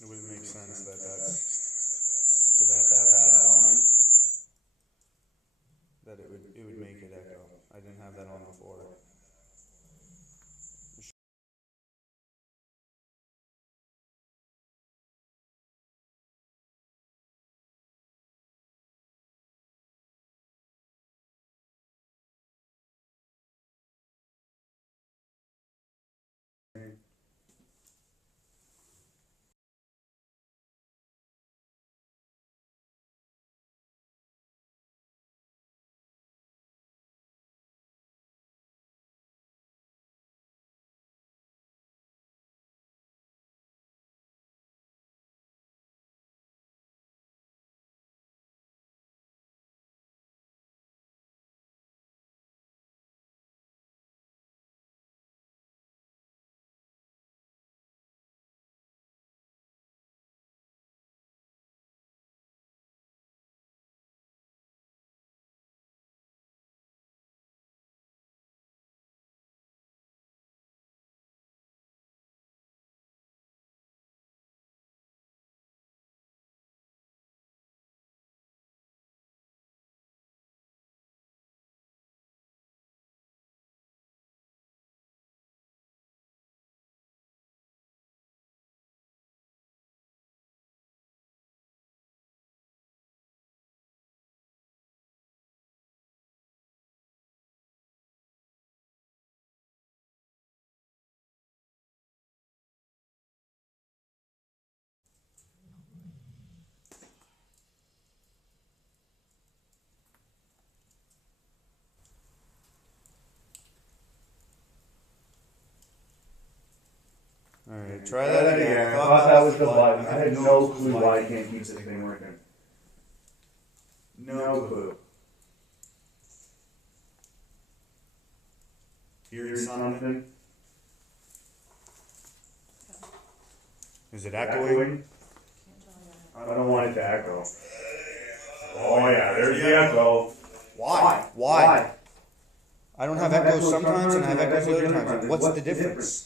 It would make sense that that's because I have to have that on. That it would make it echo. I didn't have that on before. Alright, try that again. I thought that was the button. I had no clue why I can't keep this thing working. No clue. Hearing something? Is it echoing? I don't want it to echo. Oh yeah, there's the echo. Why? I don't have echoes sometimes and I have echoes other times. What's the difference?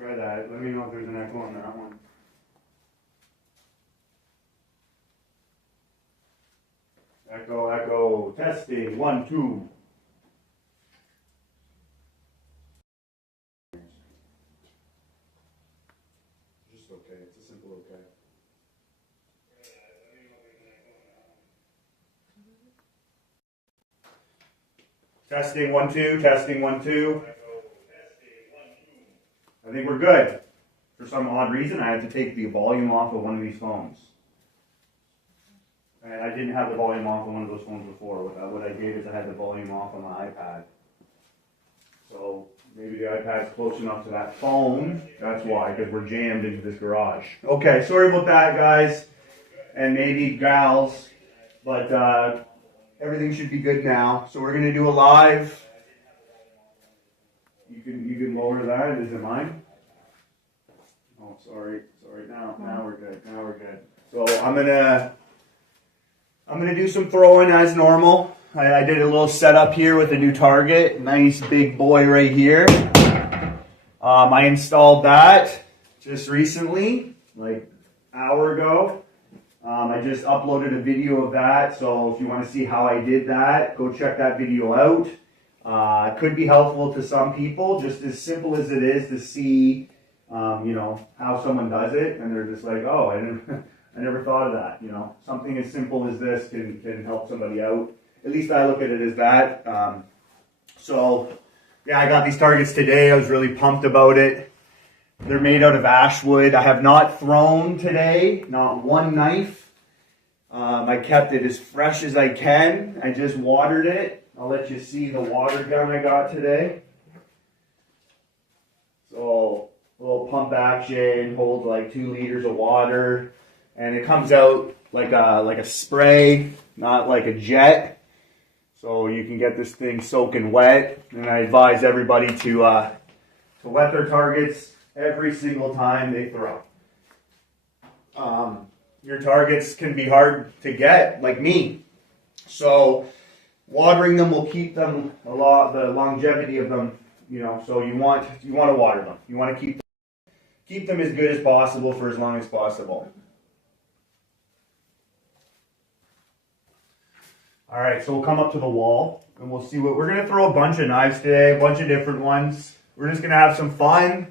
Try that. Let me know if there's an echo on that one. Echo, echo, testing, 1, 2. Just okay, it's a simple okay. Testing, 1, 2, testing, 1, 2. I think we're good. For some odd reason, I had to take the volume off of one of these phones. And I didn't have the volume off on one of those phones before. What I did is I had the volume off on my iPad. So maybe the iPad's close enough to that phone. That's why, because we're jammed into this garage. Okay, sorry about that, guys. And maybe gals. But everything should be good now. So we're going to do a live. You can lower that. Is it mine? Oh, sorry. Now we're good. Now we're good. So I'm gonna do some throwing as normal. I did a little setup here with a new target. Nice big boy right here. I installed that just recently, like an hour ago. I just uploaded a video of that. So if you want to see how I did that, go check that video out. It could be helpful to some people, just as simple as it is to see, how someone does it, and they're just like, oh, I never thought of that. Something as simple as this can help somebody out. At least I look at it as that. I got these targets today. I was really pumped about it. They're made out of ash wood. I have not thrown today, not one knife. I kept it as fresh as I can. I just watered it. I'll let you see the water gun I got today. So, a little pump action, holds like 2 liters of water. and it comes out like a spray, not like a jet. So you can get this thing soaking wet, and I advise everybody to wet their targets every single time they throw. Your targets can be hard to get, like me. So watering them will keep them the longevity of them, so you want to water them. You want to keep them as good as possible for as long as possible. All right, so we'll come up to the wall and we'll see what we're going to throw. A bunch of knives today, a bunch of different ones. We're just going to have some fun.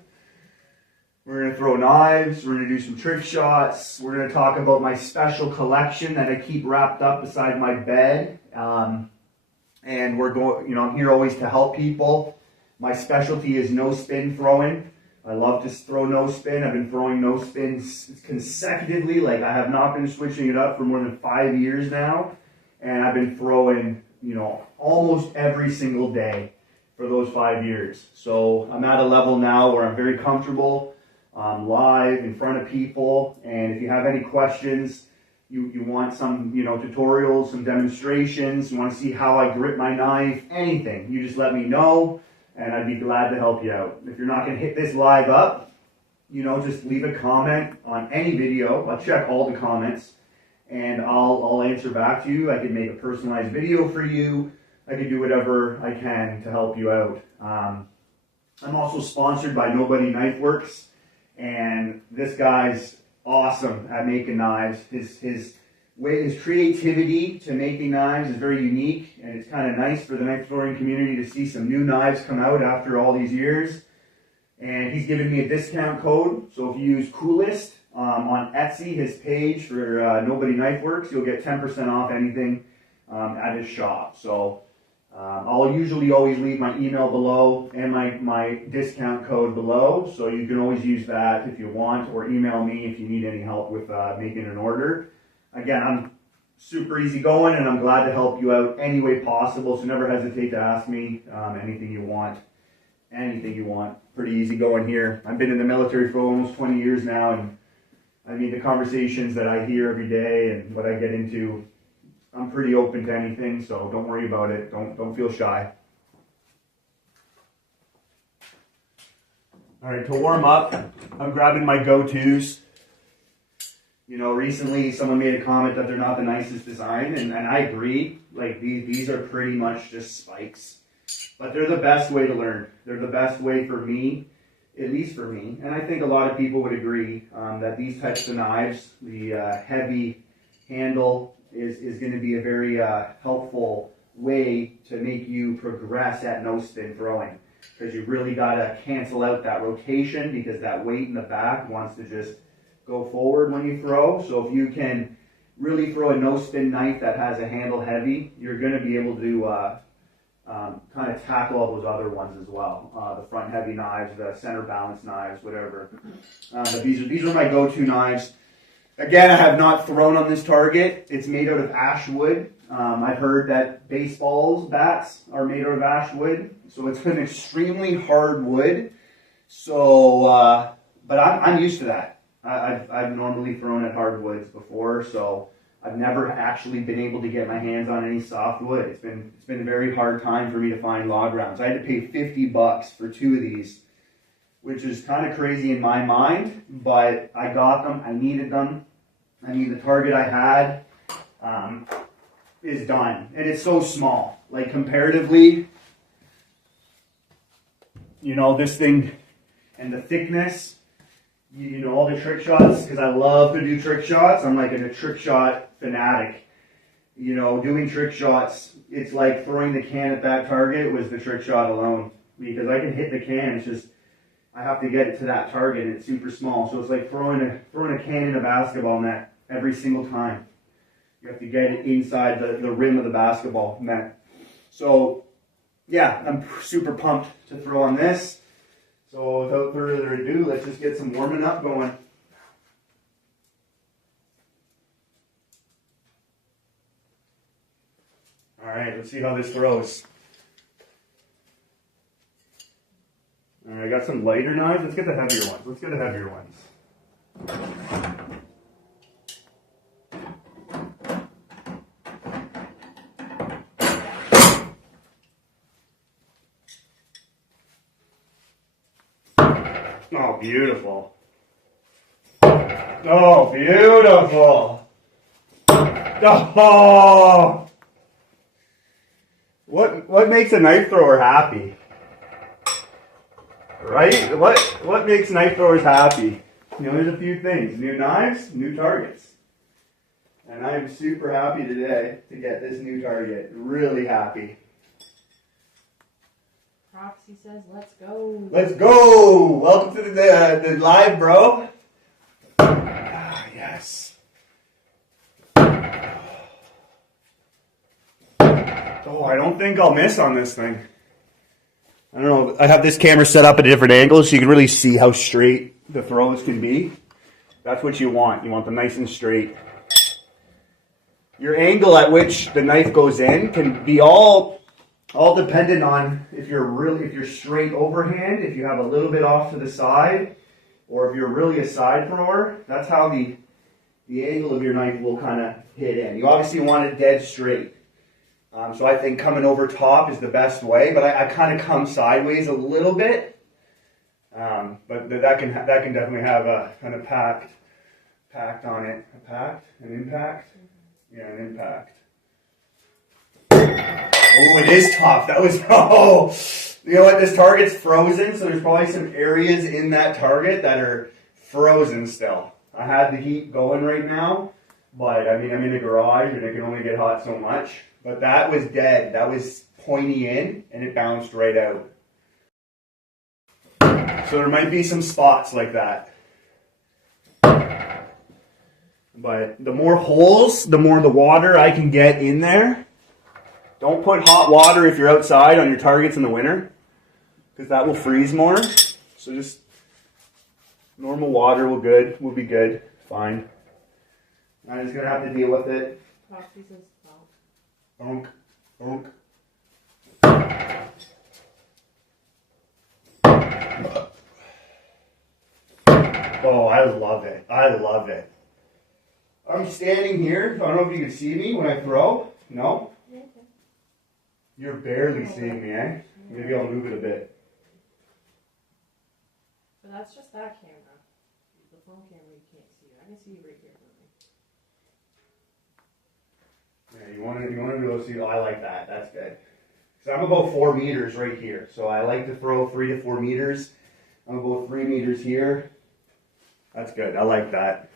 We're going to throw knives, we're going to do some trick shots, we're going to talk about my special collection that I keep wrapped up beside my bed. And we're going, I'm here always to help people. My specialty is no spin throwing. I love to throw no spin. I've been throwing no spins consecutively. Like, I have not been switching it up for more than 5 years now. And I've been throwing, almost every single day for those 5 years. So I'm at a level now where I'm very comfortable. Live in front of people, and if you have any questions, you want some tutorials, some demonstrations, you want to see how I grip my knife, anything, you just let me know and I'd be glad to help you out. If you're not going to hit this live up, just leave a comment on any video. I'll check all the comments and I'll answer back to you. I can make a personalized video for you. I can do whatever I can to help you out. I'm also sponsored by Nobody Knife Works. And this guy's awesome at making knives. His creativity to making knives is very unique, and it's kind of nice for the knife throwing community to see some new knives come out after all these years. And he's given me a discount code, so if you use Coolest on Etsy, his page for Nobody Knife Works, you'll get 10% off anything at his shop. So I'll usually always leave my email below and my discount code below, so you can always use that if you want, or email me if you need any help with making an order. Again, I'm super easygoing and I'm glad to help you out any way possible, so never hesitate to ask me anything you want. Anything you want. Pretty easygoing here. I've been in the military for almost 20 years now, and I mean, the conversations that I hear every day and what I get into, I'm pretty open to anything, so don't worry about it. Don't feel shy. All right, to warm up, I'm grabbing my go-tos. Recently someone made a comment that they're not the nicest design, and I agree. Like, these are pretty much just spikes. But they're the best way to learn. They're the best way for me, at least for me. And I think a lot of people would agree that these types of knives, the heavy handle, is going to be a very helpful way to make you progress at no spin throwing, because you really got to cancel out that rotation, because that weight in the back wants to just go forward when you throw. So if you can really throw a no spin knife that has a handle heavy, you're going to be able to kind of tackle all those other ones as well. The front heavy knives, the center balance knives, whatever. But these are my go-to knives. Again, I have not thrown on this target. It's made out of ash wood. I've heard that baseball bats are made out of ash wood, so it's an extremely hard wood. So, but I'm used to that. I've normally thrown at hardwoods before, so I've never actually been able to get my hands on any soft wood. It's been a very hard time for me to find log rounds. I had to pay $50 for 2 of these, which is kind of crazy in my mind, but I got them. I needed them. I mean, the target I had is done, and it's so small. Like, comparatively, this thing and the thickness, all the trick shots, because I love to do trick shots. I'm like a trick shot fanatic. Doing trick shots, it's like throwing the can at that target was the trick shot alone, because I can hit the can. It's just I have to get it to that target, and it's super small. So it's like throwing a can in a basketball net every single time. You have to get it inside the rim of the basketball net. So yeah, I'm super pumped to throw on this. So without further ado, let's just get some warming up going. All right, let's see how this throws. All right, I got some lighter knives. Let's get the heavier ones. Oh, beautiful. Oh, beautiful. Oh. What makes a knife thrower happy? Right? What makes knife throwers happy? You know, there's a few things. New knives, new targets. And I'm super happy today to get this new target. Really happy. Roxy says, let's go. Let's go! Welcome to the live, bro. Ah, yes. Oh, I don't think I'll miss on this thing. I don't know. I have this camera set up at a different angle so you can really see how straight the throws can be. That's what you want. You want them nice and straight. Your angle at which the knife goes in can be all dependent on if you're straight overhand, if you have a little bit off to the side, or if you're really a side thrower. That's how the angle of your knife will kind of hit in. You obviously want it dead straight. So I think coming over top is the best way, but I kind of come sideways a little bit. But that can definitely have an impact on it. An impact? Yeah, an impact. Oh, it is tough. That was, you know what? This target's frozen, so there's probably some areas in that target that are frozen still. I had the heat going right now, but I mean, I'm in the garage and it can only get hot so much. But that was dead. That was pointy in and it bounced right out. So there might be some spots like that. But the more holes, the more the water I can get in there. Don't put hot water if you're outside on your targets in the winter, because that will freeze more. So just normal water will be good, fine. I'm just gonna have to deal with it. Roxy says, Bonk, bonk. Oh, I love it. I love it. I'm standing here. I don't know if you can see me when I throw. No? okay. You're barely seeing me, eh? Maybe I'll move it a bit. But that's just that camera. The phone camera, you can't see it. I can see you right here. Yeah, you want to be able to see. Oh, I like that. That's good. So I'm about 4 meters right here. So I like to throw 3 to 4 meters. I'm about 3 meters here. That's good. I like that.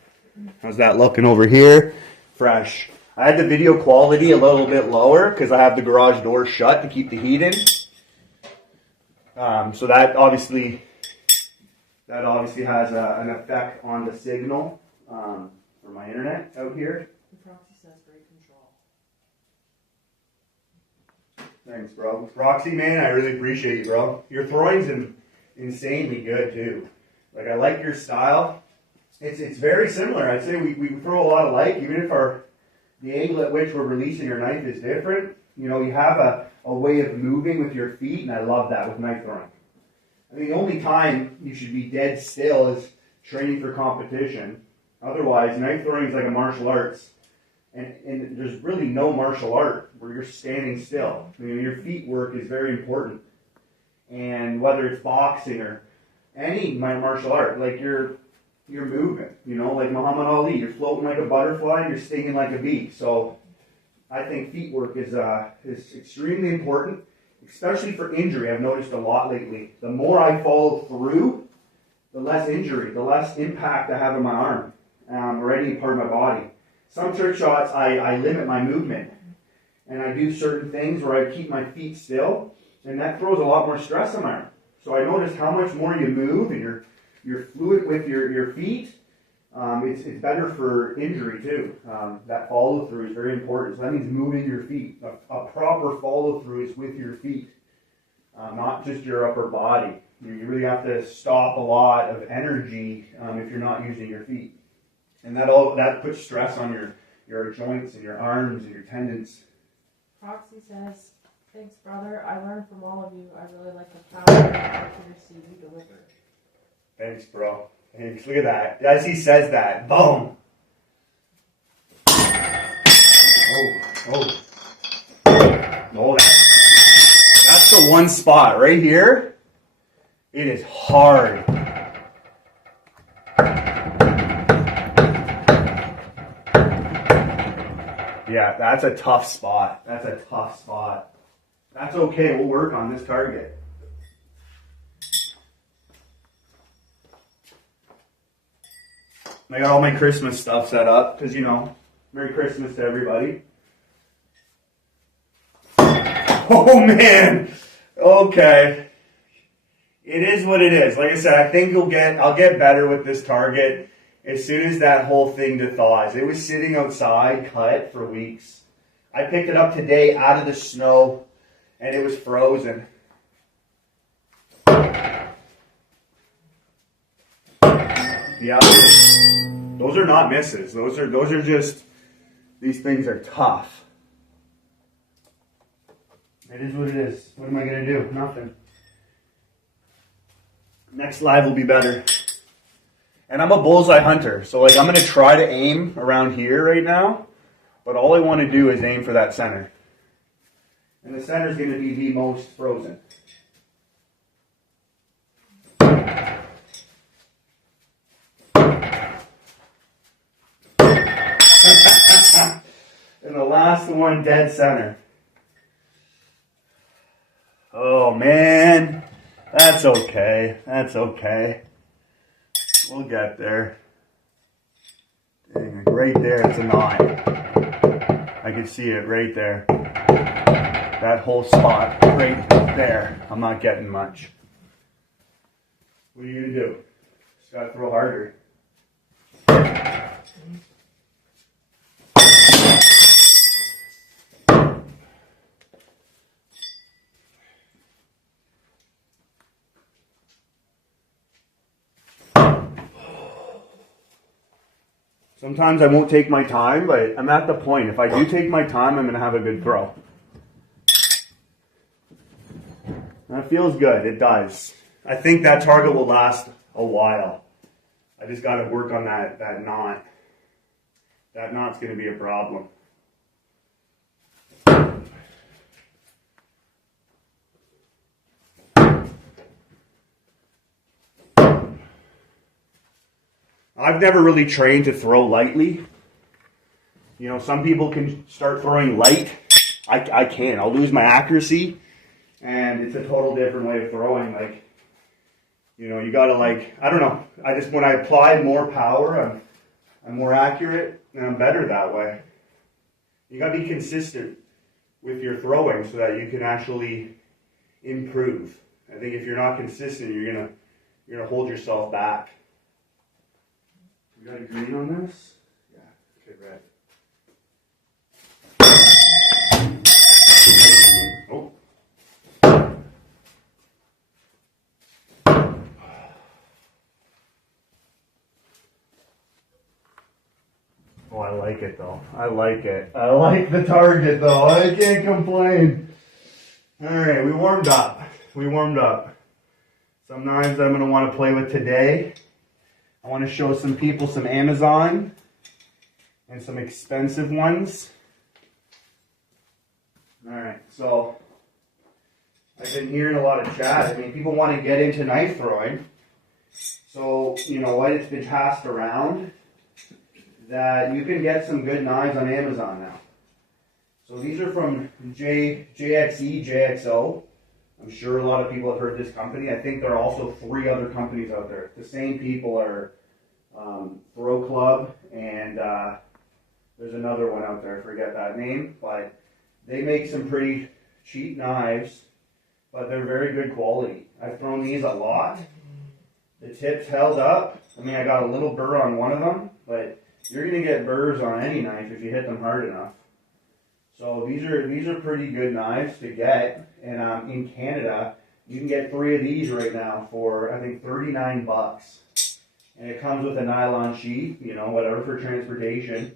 How's that looking over here? Fresh. I had the video quality a little bit lower because I have the garage door shut to keep the heat in. So that obviously has an effect on the signal for my internet out here. Roxy says, great control. Thanks, bro. Roxy, man, I really appreciate you, bro. Your throwing's insanely good too. Like, I like your style. It's very similar. I'd say we throw a lot alike, even if the angle at which we're releasing your knife is different. You know, you have a way of moving with your feet, and I love that with knife throwing. I mean, the only time you should be dead still is training for competition. Otherwise, knife throwing is like a martial arts. And there's really no martial art where you're standing still. I mean, your feet work is very important. And whether it's boxing or any martial art, like you're moving, you know, like Muhammad Ali, you're floating like a butterfly and you're stinging like a bee. So I think feet work is extremely important, especially for injury. I've noticed a lot lately. The more I follow through, the less injury, the less impact I have on my arm or any part of my body. Some trick shots, I limit my movement, and I do certain things where I keep my feet still, and that throws a lot more stress on my arm. So I noticed how much more you move and you're fluid with your feet. It's better for injury too. That follow through is very important. So that means moving your feet. A proper follow through is with your feet, not just your upper body. You really have to stop a lot of energy if you're not using your feet. And that puts stress on your joints and your arms and your tendons. Roxy says, thanks, brother. I learned from all of you. I really like the power and accuracy you deliver. Thanks, bro. Thanks. Look at that. As he says that, boom. Oh, that's the one spot right here. It is hard. Yeah, that's a tough spot. That's a tough spot. That's okay. We'll work on this target. I got all my Christmas stuff set up because, you know, Merry Christmas to everybody. Oh, man. Okay. It is what it is. Like I said, I think I'll get better with this target as soon as that whole thing thaws. It was sitting outside cut for weeks. I picked it up today out of the snow and it was frozen. Yeah. Those are not misses. Those are just, these things are tough. It is what it is. What am I going to do? Nothing. Next live will be better. And I'm a bullseye hunter. So like I'm going to try to aim around here right now. But all I want to do is aim for that center. And the center is going to be the most frozen. And the last one, dead center. Oh man, that's okay. That's okay. We'll get there. Dang, right there, it's a knot. I can see it right there. That whole spot right there. I'm not getting much. What are you gonna do? Just gotta throw harder. Sometimes I won't take my time, but I'm at the point. If I do take my time, I'm going to have a good throw. That feels good. It does. I think that target will last a while. I just got to work on that knot. That knot's going to be a problem. I've never really trained to throw lightly. You know, some people can start throwing light. I can't. I'll lose my accuracy, and it's a total different way of throwing. Like, you know, you gotta like, I don't know. I just, when I apply more power, I'm more accurate, and I'm better that way. You gotta be consistent with your throwing so that you can actually improve. I think if you're not consistent, you're gonna hold yourself back. You got a green on this? Yeah. Okay, red. Oh. Oh, I like it though. I like it. I like the target though. I can't complain. Alright, we warmed up. Some knives I'm going to want to play with today. I want to show some people some Amazon and some expensive ones. Alright, so I've been hearing a lot of chat. I mean, people want to get into knife throwing. So, you know what, it's been passed around that you can get some good knives on Amazon now. So these are from JXE, JXO. I'm sure a lot of people have heard this company. I think there are also 3 other companies out there. The same people are Throw Club, and there's another one out there, I forget that name, but they make some pretty cheap knives, but they're very good quality. I've thrown these a lot. The tips held up. I mean, I got a little burr on one of them, but you're going to get burrs on any knife if you hit them hard enough. So these are pretty good knives to get, and in Canada, you can get 3 of these right now for, I think, $39. And it comes with a nylon sheath, you know, whatever, for transportation.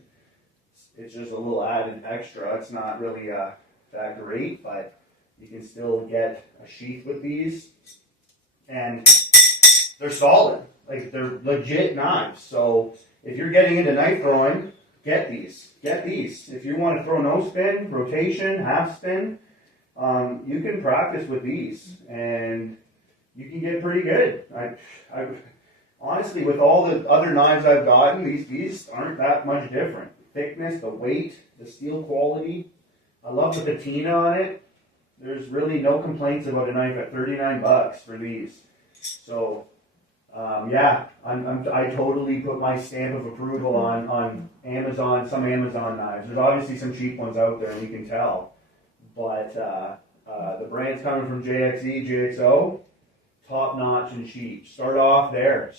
It's just a little added extra. It's not really that great, but you can still get a sheath with these. And they're solid. Like, they're legit knives. So if you're getting into knife throwing, get these. Get these. If you want to throw no spin, rotation, half spin, you can practice with these. And you can get pretty good. I honestly, with all the other knives I've gotten, these aren't that much different. thickness, the weight, the steel quality. I love the patina on it. There's really no complaints about a knife at 39 bucks for these. So, yeah, I totally put my stamp of approval on Amazon, some Amazon knives. There's obviously some cheap ones out there, and you can tell. But the brand's coming from JXE, JXO, top notch and cheap. Start off there.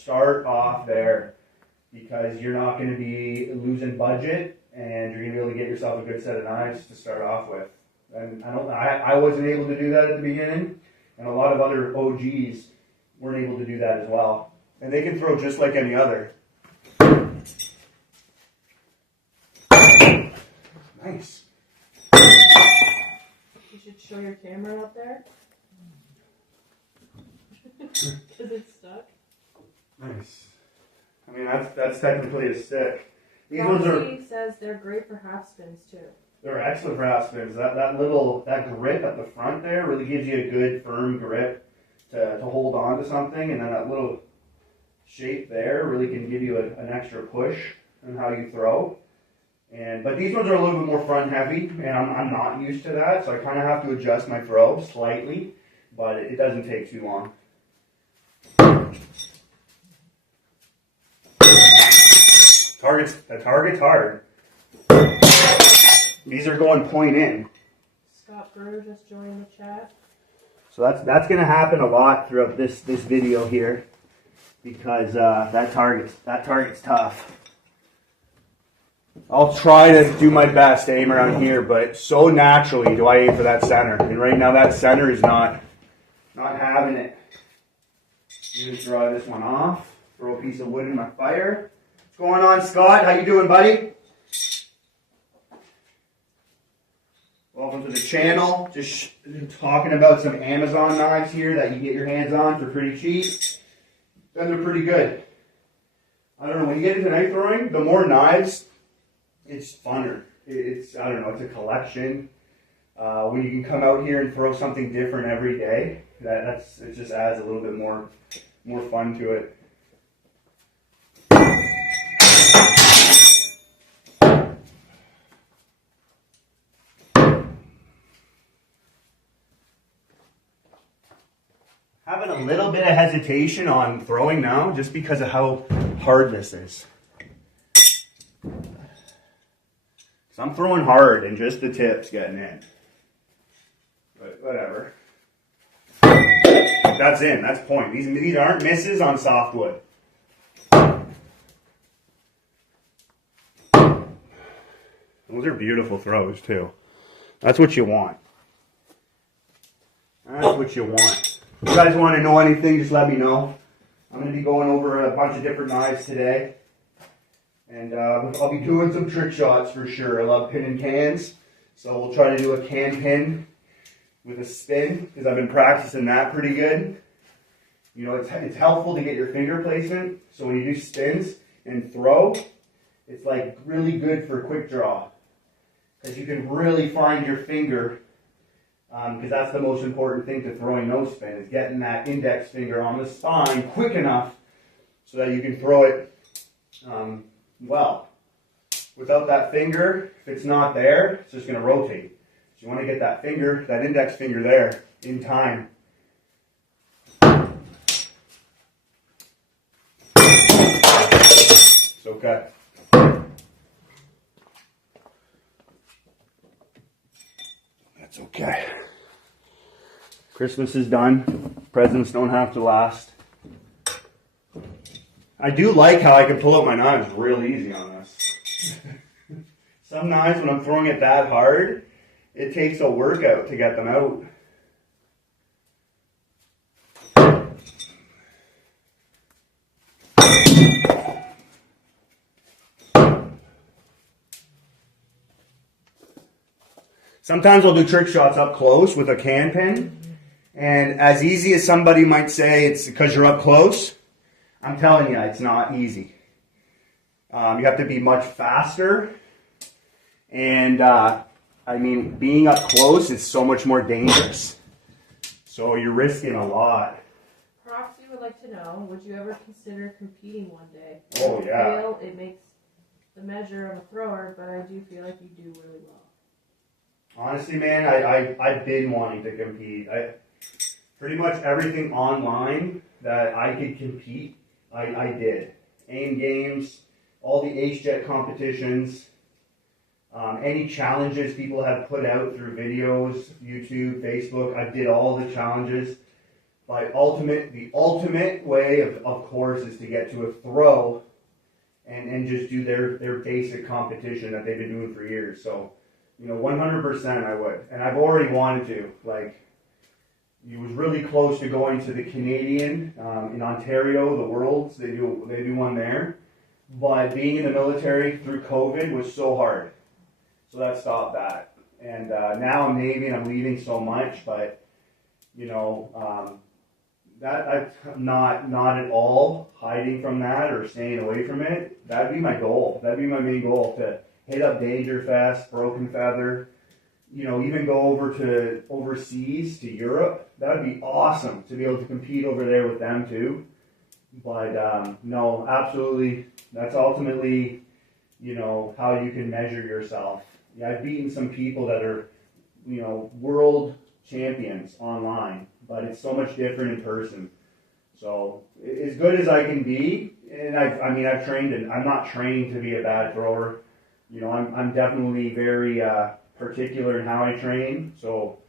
Because you're not going to be losing budget, and you're going to be able to get yourself a good set of knives to start off with. And I wasn't able to do that at the beginning, and a lot of other OGs weren't able to do that as well. And they can throw just like any other. Nice. You should show your camera up there. Because it's stuck. Nice. I mean, that's technically a stick. These ones Roxy says they're great for half spins too. They're excellent for half spins. That grip at the front there really gives you a good firm grip to hold on to something, and then that little shape there really can give you an extra push in how you throw. But these ones are a little bit more front heavy, and I'm not used to that, so I kind of have to adjust my throw slightly, but it doesn't take too long. The target's hard. These are going point in. Scott Brewer just joined the chat. So that's going to happen a lot throughout this video here, because that target's tough. I'll try to do my best to aim around here, but so naturally do I aim for that center, and right now that center is not having it. You just draw this one off. Throw a piece of wood in my fire. What's going on, Scott? How you doing, buddy? Welcome to the channel. Just talking about some Amazon knives here that you can get your hands on for pretty cheap. Then they're pretty good. I don't know, when you get into knife throwing, the more knives, it's funner. It's a collection. When you can come out here and throw something different every day, it just adds a little bit more fun to it. Having a little bit of hesitation on throwing now just because of how hard this is. So I'm throwing hard and just the tip's getting in. But whatever. That's in. That's point. These aren't misses on softwood. Those are beautiful throws too. That's what you want. That's what you want. If you guys want to know anything, just let me know. I'm going to be going over a bunch of different knives today. And I'll be doing some trick shots for sure. I love pinning cans. So we'll try to do a can pin with a spin, because I've been practicing that pretty good. You know, it's helpful to get your finger placement. So when you do spins and throw, it's like really good for quick draw. Because you can really find your finger. Because that's the most important thing to throwing no spin, is getting that index finger on the spine quick enough so that you can throw it well. Without that finger, if it's not there, it's just going to rotate. So you want to get that finger, that index finger there in time. It's okay. That's okay. Christmas is done. Presents don't have to last. I do like how I can pull out my knives real easy on this. Some knives, when I'm throwing it that hard, it takes a workout to get them out. Sometimes I'll do trick shots up close with a can pin. And as easy as somebody might say it's because you're up close, I'm telling you, it's not easy. You have to be much faster. And, being up close is so much more dangerous. So you're risking a lot. Proxy would like to know, would you ever consider competing one day? Oh, yeah. It makes the measure of a thrower, but I do feel like you do really well. Honestly, man, I've been wanting to compete. Pretty much everything online that I could compete, I did. AIM games, all the H-Jet competitions, any challenges people have put out through videos, YouTube, Facebook, I did all the challenges. But the ultimate way, of course, is to get to a throw and just do their basic competition that they've been doing for years. So, 100% I would. And I've already wanted to. Like, he was really close to going to the Canadian in Ontario, the Worlds. They do one there. But being in the military through COVID was so hard. So that stopped that. And now I'm Navy and I'm leaving so much, but that I'm not at all hiding from that or staying away from it. That'd be my goal. That'd be my main goal, to hit up Dangerfest, Broken Feather, even go over to overseas to Europe. That'd be awesome to be able to compete over there with them too. But no, absolutely, that's ultimately, how you can measure yourself. Yeah, I've beaten some people that are, world champions online, but it's so much different in person. So as good as I can be, and I've trained, and I'm not trained to be a bad thrower. I'm definitely very particular in how I train, so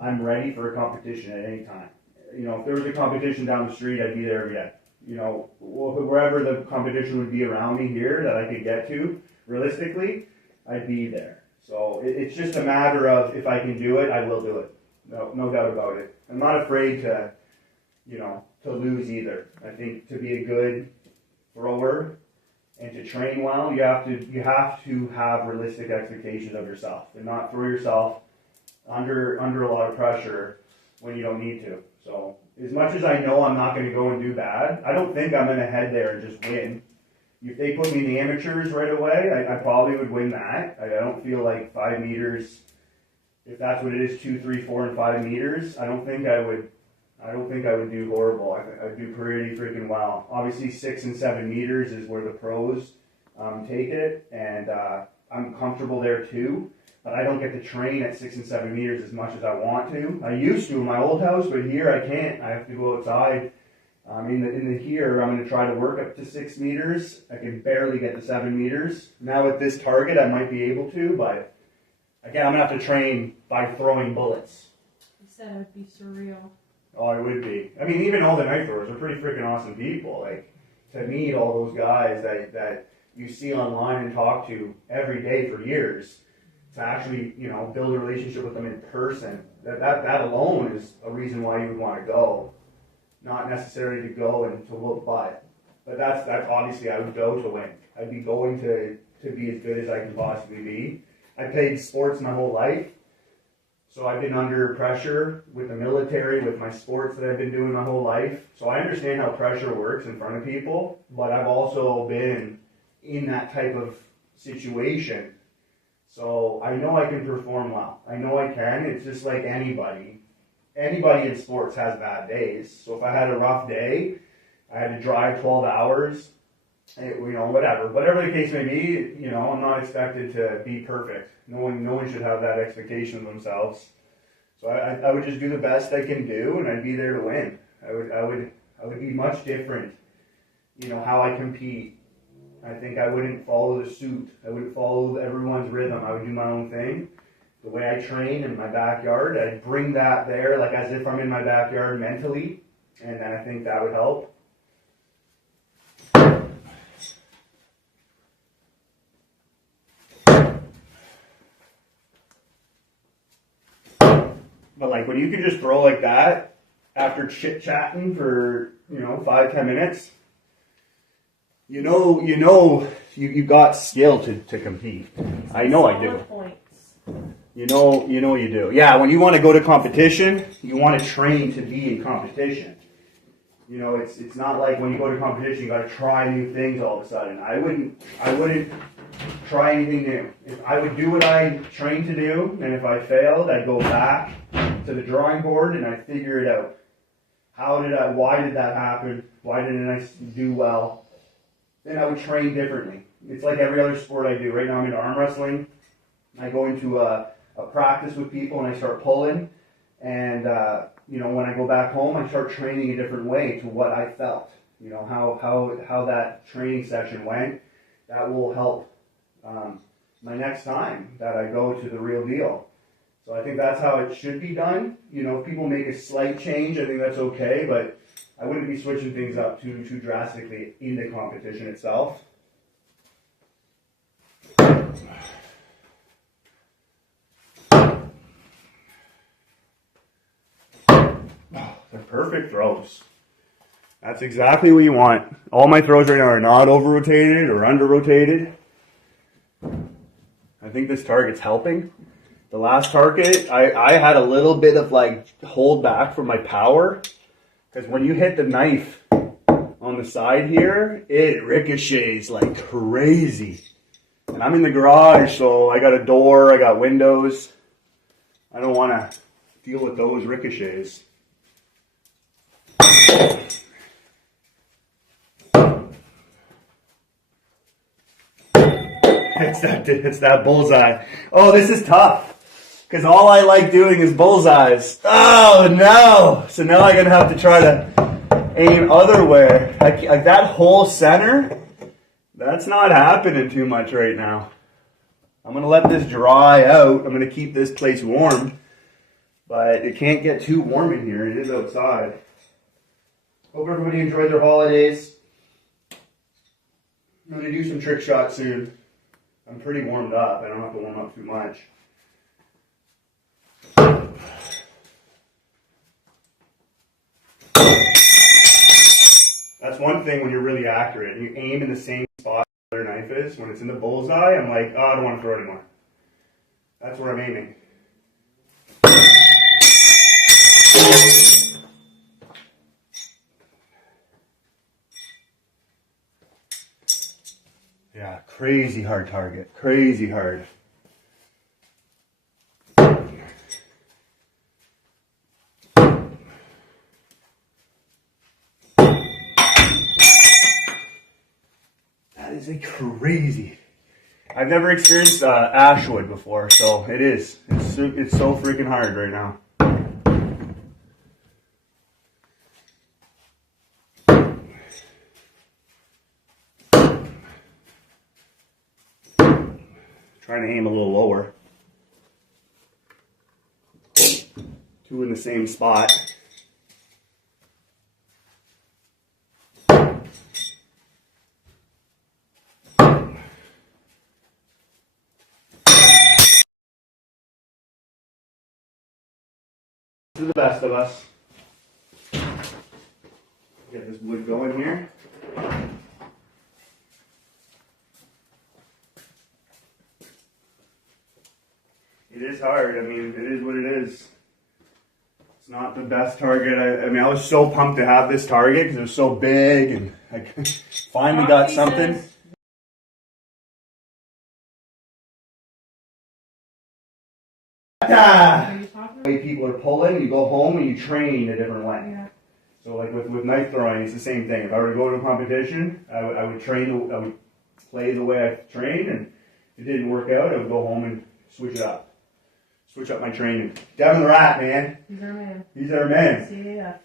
I'm ready for a competition at any time. If there was a competition down the street, I'd be there every day. Wherever the competition would be around me here that I could get to, realistically, I'd be there. So it's just a matter of, if I can do it, I will do it. No doubt about it. I'm not afraid to lose either. I think to be a good thrower and to train well, you have to have realistic expectations of yourself and not throw yourself under a lot of pressure when you don't need to. So as much as I know I'm not going to go and do bad, I don't think I'm going to head there and just win. If they put me in the amateurs right away, I probably would win that. I don't feel like 5 meters, if that's what it is, 2, 3, 4, and 5 meters, I don't think I would do horrible. I'd do pretty freaking well. Obviously 6 and 7 meters is where the pros take it, and I'm comfortable there too. But I don't get to train at 6 and 7 meters as much as I want to. I used to in my old house, but here I can't. I have to go outside. In the here, I'm going to try to work up to 6 meters. I can barely get to 7 meters. Now with this target, I might be able to, but again, I'm going to have to train by throwing bullets. You said it would be surreal. Oh, it would be. Even all the night throwers are pretty freaking awesome people. Like, to meet all those guys that you see online and talk to every day for years, to actually, build a relationship with them in person, that alone is a reason why you would want to go. Not necessarily to go and to look butt. But that's obviously, I would go to win. I'd be going to be as good as I can possibly be. I played sports my whole life. So I've been under pressure with the military, with my sports that I've been doing my whole life. So I understand how pressure works in front of people, but I've also been in that type of situation. So I know I can perform well. I know I can. It's just like anybody. Anybody in sports has bad days. So if I had a rough day, I had to drive 12 hours, whatever the case may be, I'm not expected to be perfect. No one should have that expectation of themselves. So I would just do the best I can do, and I'd be there to win. I would be much different, how I compete. I think I wouldn't follow the suit. I wouldn't follow everyone's rhythm. I would do my own thing. The way I train in my backyard, I'd bring that there, like as if I'm in my backyard mentally, and then I think that would help. But like when you can just throw like that after chit-chatting for, 5-10 minutes, you got skill to compete. I know I do. Points. You know you do. Yeah, when you want to go to competition, you want to train to be in competition. It's not like when you go to competition, you got to try new things all of a sudden. I wouldn't try anything new. I would do what I trained to do, and if I failed, I'd go back to the drawing board and I'd figure it out. Why did that happen? Why didn't I do well? then I would train differently. It's like every other sport I do. Right now I'm into arm wrestling. I go into a practice with people and I start pulling. And, when I go back home, I start training a different way to what I felt. How that training session went. That will help my next time that I go to the real deal. So I think that's how it should be done. If people make a slight change, I think that's okay, but I wouldn't be switching things up too drastically in the competition itself. They're perfect throws. That's exactly what you want. All my throws right now are not over-rotated or under-rotated. I think this target's helping. The last target, I had a little bit of hold back from my power. Because when you hit the knife on the side here, it ricochets like crazy. And I'm in the garage, so I got a door, I got windows. I don't want to deal with those ricochets. It's that bullseye. Oh, this is tough. Because all I like doing is bullseyes. Oh, no. So now I'm going to have to try to aim otherwhere. Like that whole center, that's not happening too much right now. I'm going to let this dry out. I'm going to keep this place warm. But it can't get too warm in here. It is outside. Hope everybody enjoyed their holidays. I'm going to do some trick shots soon. I'm pretty warmed up. I don't have to warm up too much. That's one thing when you're really accurate. You aim in the same spot where the knife is. When it's in the bullseye, I'm like, oh, I don't want to throw it anymore. That's where I'm aiming. Yeah, crazy hard target. Crazy hard. That is a crazy. I've never experienced ashwood before, so it is. It's so freaking hard right now. Trying to aim a little lower. Two in the same spot. To the best of us. Get this wood going here. It is hard. I mean, it is what it is. It's not the best target. I was so pumped to have this target because it was so big, and I finally got something. The way people are pulling, you go home and you train a different way. Yeah. So like with knife throwing, it's the same thing. If I were to go to a competition, I would play the way I trained, and if it didn't work out, I would go home and switch it up. Switch up my training. Devin the Rat, man. He's our man. He's our man.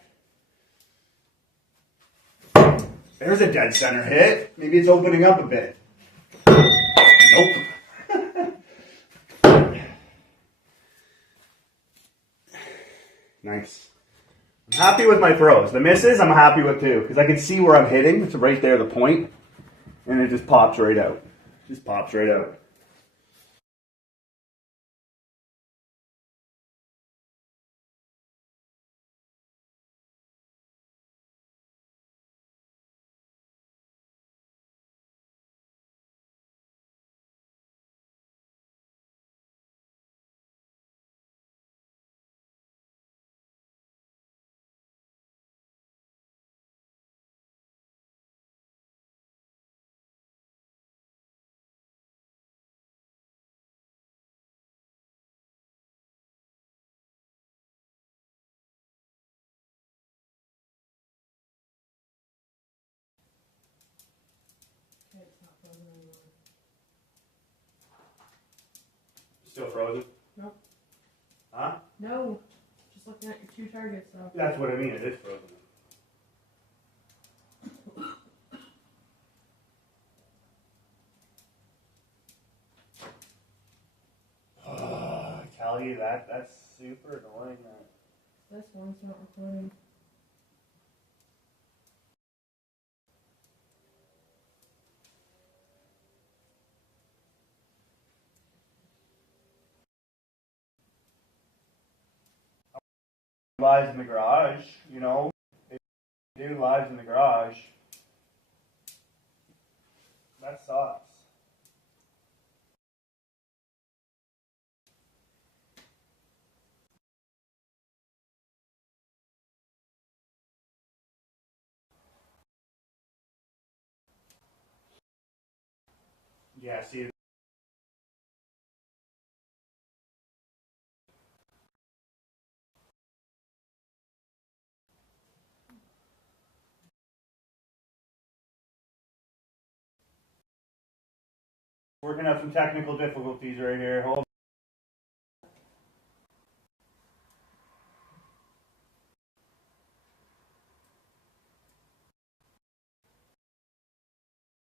CAF. There's a dead center hit. Maybe it's opening up a bit. Nope. Nice. I'm happy with my throws. The misses, I'm happy with too, because I can see where I'm hitting. It's right there, the point, and it just pops right out. Just pops right out. frozen anymore. Still frozen? Nope. Huh? No. Just looking at your 2 targets though. That's what I mean, it is frozen. Kelly, that's super annoying. This one's not recording. Lives in the garage, you know. They do lives in the garage. That sucks. Yeah, see. We're gonna have some technical difficulties right here. Hold.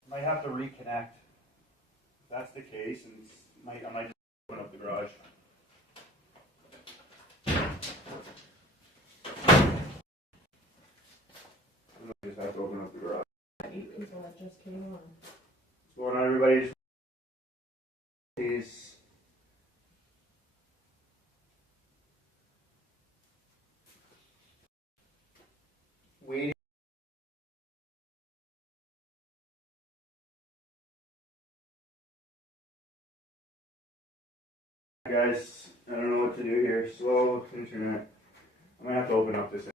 Might have to reconnect. If that's the case, and I might just open up the garage. I might just have to open up the garage. 8 people that just came on. What's going on, everybody? Please. Waiting. Guys, I don't know what to do here. Slow internet. I'm gonna have to open up this.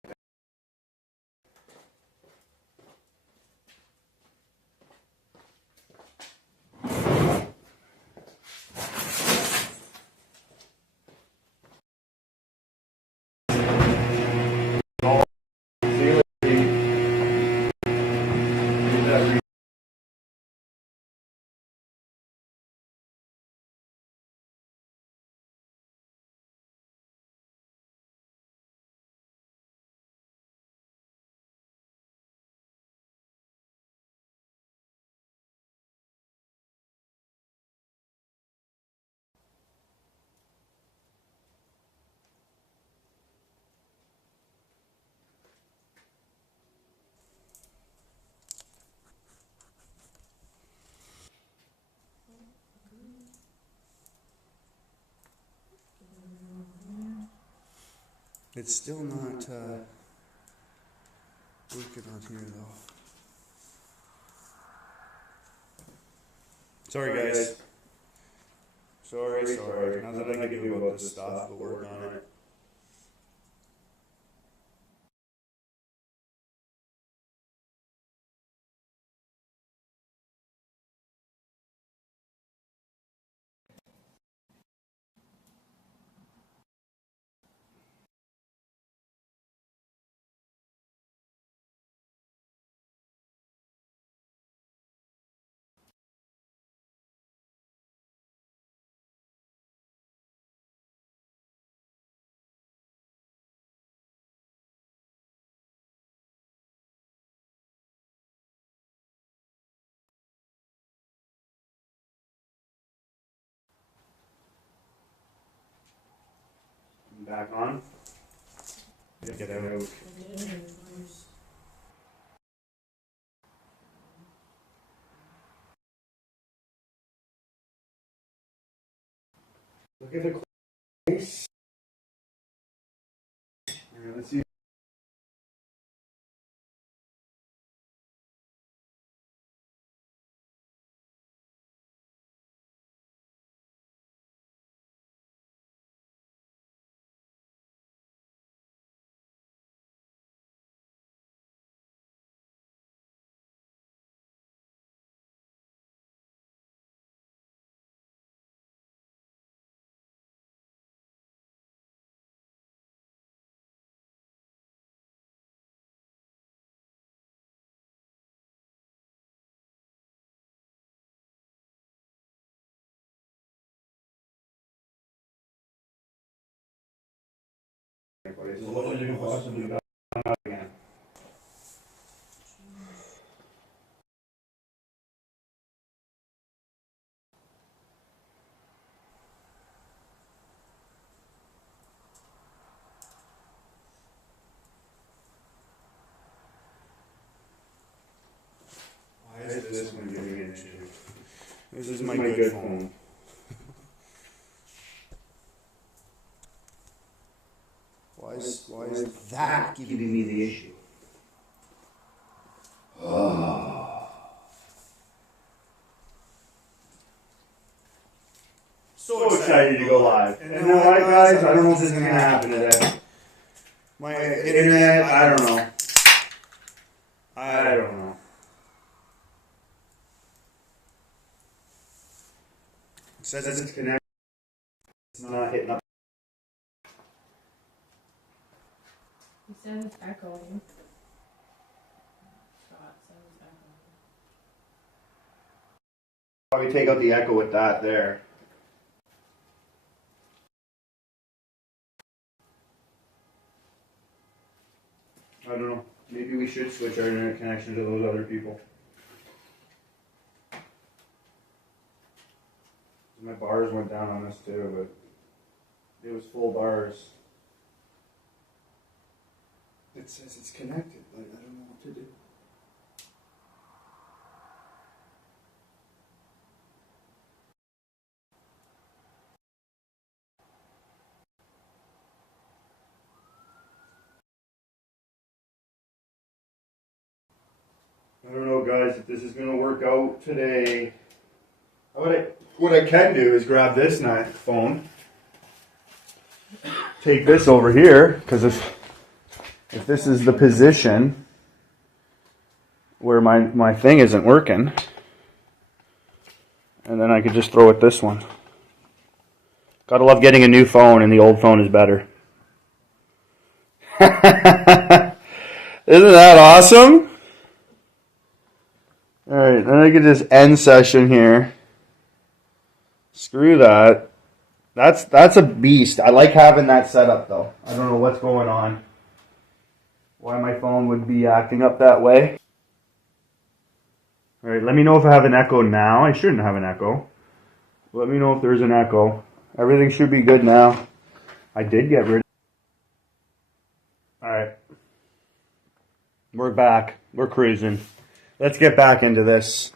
It's still not working on here though. Sorry guys. Sorry. Nothing I can do about this stuff, but work on it. Back on. Get out. Look at the place. Let's see. Okay, so what did you possibly got again? Why is this one giving me an issue? This is my good phone. Why is that Giving me the issue. So excited to go live. And you know what, guys? I don't know if this is going to happen today. My Internet, I don't know. I don't know. It says It's connected. It's not hitting up. He said it's echoing. Scott said it's echoing. Probably take out the echo with that there. I don't know. Maybe we should switch our internet connection to those other people. My bars went down on this too, but it was full bars. It says it's connected, but I don't know what to do. I don't know, guys, if this is going to work out today. What I can do is grab this phone, take this over here, because if this is the position where my thing isn't working, and then I could just throw it this one. Gotta love getting a new phone, and the old phone is better. Isn't that awesome? Alright, then I could just end session here. Screw that. That's a beast. I like having that set up though. I don't know what's going on. Why my phone would be acting up that way. Alright, let me know if I have an echo now. I shouldn't have an echo. Let me know if there's an echo. Everything should be good now. I did get rid of it. Alright. We're back. We're cruising. Let's get back into this.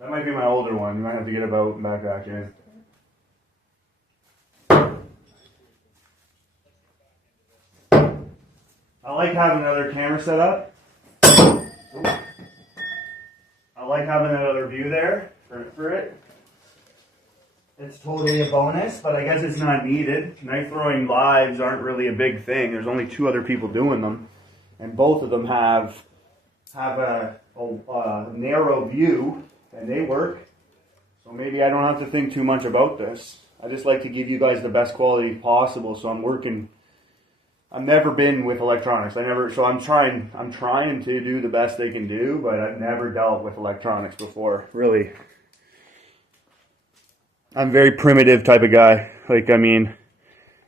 That might be my older one. You might have to get it out and back in. I like having another camera set up. I like having that other view there for it. It's totally a bonus, but I guess it's not needed. Knife throwing lives aren't really a big thing. There's only 2 other people doing them, and both of them have a narrow view, and they work. So maybe I don't have to think too much about this. I just like to give you guys the best quality possible. So I'm working. I've never been with electronics. So I'm trying to do the best they can do, but I've never dealt with electronics before, really. I'm a very primitive type of guy. I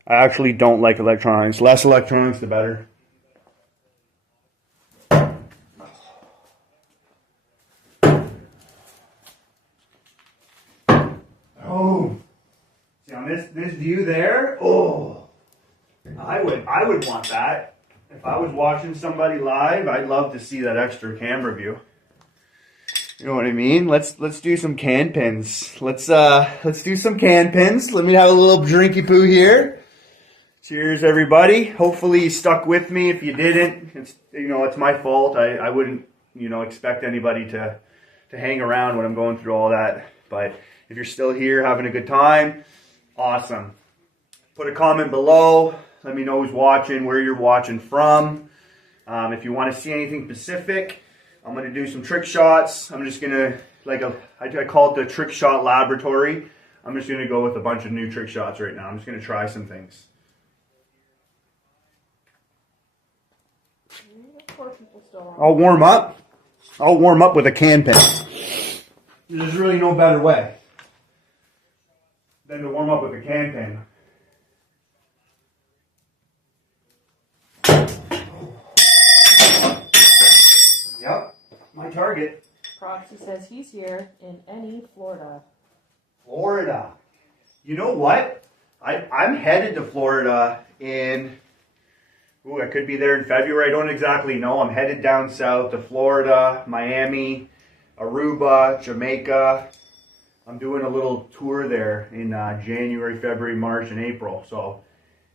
actually don't like electronics. Less electronics, the better. Oh, see on this view there. Oh, I would want that. If I was watching somebody live, I'd love to see that extra camera view. You know what I mean? Let's do some can pins. Let's do some can pins. Let me have a little drinky poo here. Cheers, everybody. Hopefully you stuck with me. If you didn't, it's my fault. I wouldn't expect anybody to hang around when I'm going through all that. But if you're still here having a good time, awesome. Put a comment below. Let me know who's watching, where you're watching from. If you want to see anything specific, I'm going to do some trick shots. I'm just going to, I call it the trick shot laboratory. I'm just going to go with a bunch of new trick shots right now. I'm just going to try some things. I'll warm up. I'll warm up with a can pin. There's really no better way than to warm up with a can pin. Yep, my target. Proxy says he's here in Florida. Florida. You know what? I'm headed to Florida in... Ooh, I could be there in February. I don't exactly know. I'm headed down south to Florida, Miami, Aruba, Jamaica. I'm doing a little tour there in January, February, March, and April. So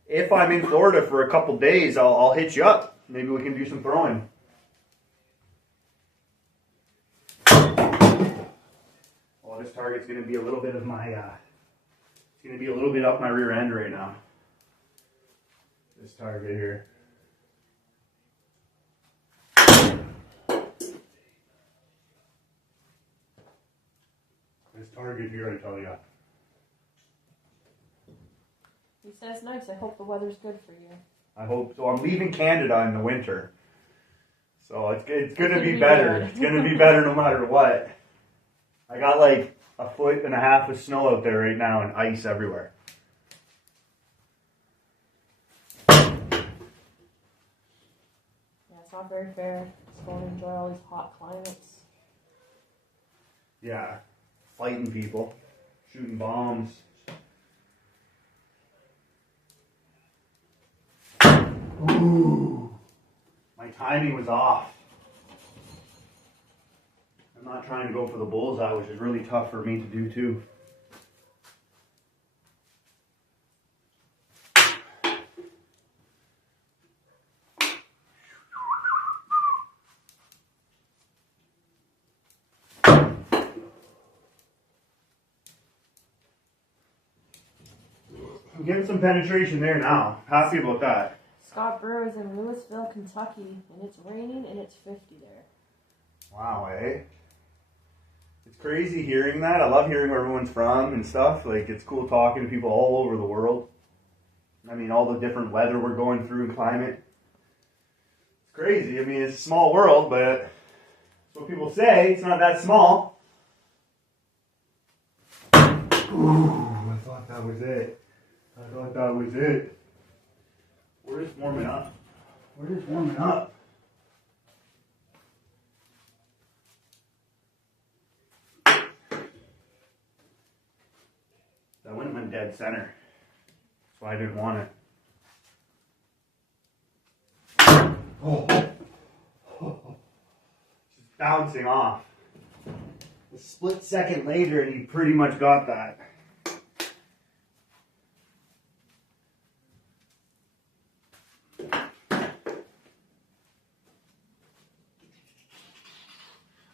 if I'm in Florida for a couple days, I'll hit you up. Maybe we can do some throwing. Oh, this target's going to be a little bit of my... it's going to be a little bit up my rear end right now. This target here. This target here, I tell you. He says nice. I hope the weather's good for you. I hope so. I'm leaving Canada in the winter. So it's going to be better. It's going to be better no matter what. I got like 1.5 feet of snow out there right now and ice everywhere. Yeah, it's not very fair. Just going to enjoy all these hot climates. Yeah. Fighting people. Shooting bombs. Ooh. My timing was off. I'm not trying to go for the bullseye, which is really tough for me to do too. I'm getting some penetration there now. Happy about that. Scott Brewer is in Louisville, Kentucky, and it's raining and it's 50 there. Wow, eh? It's crazy hearing that. I love hearing where everyone's from and stuff. Like, it's cool talking to people all over the world. I mean, all the different weather we're going through and climate. It's crazy. I mean, it's a small world, but that's what people say. It's not that small. Ooh, I thought that was it. I thought that was it. We're just warming up. We're just warming up. That went dead center. That's why I didn't want it. Oh. Just bouncing off. A split second later and he pretty much got that.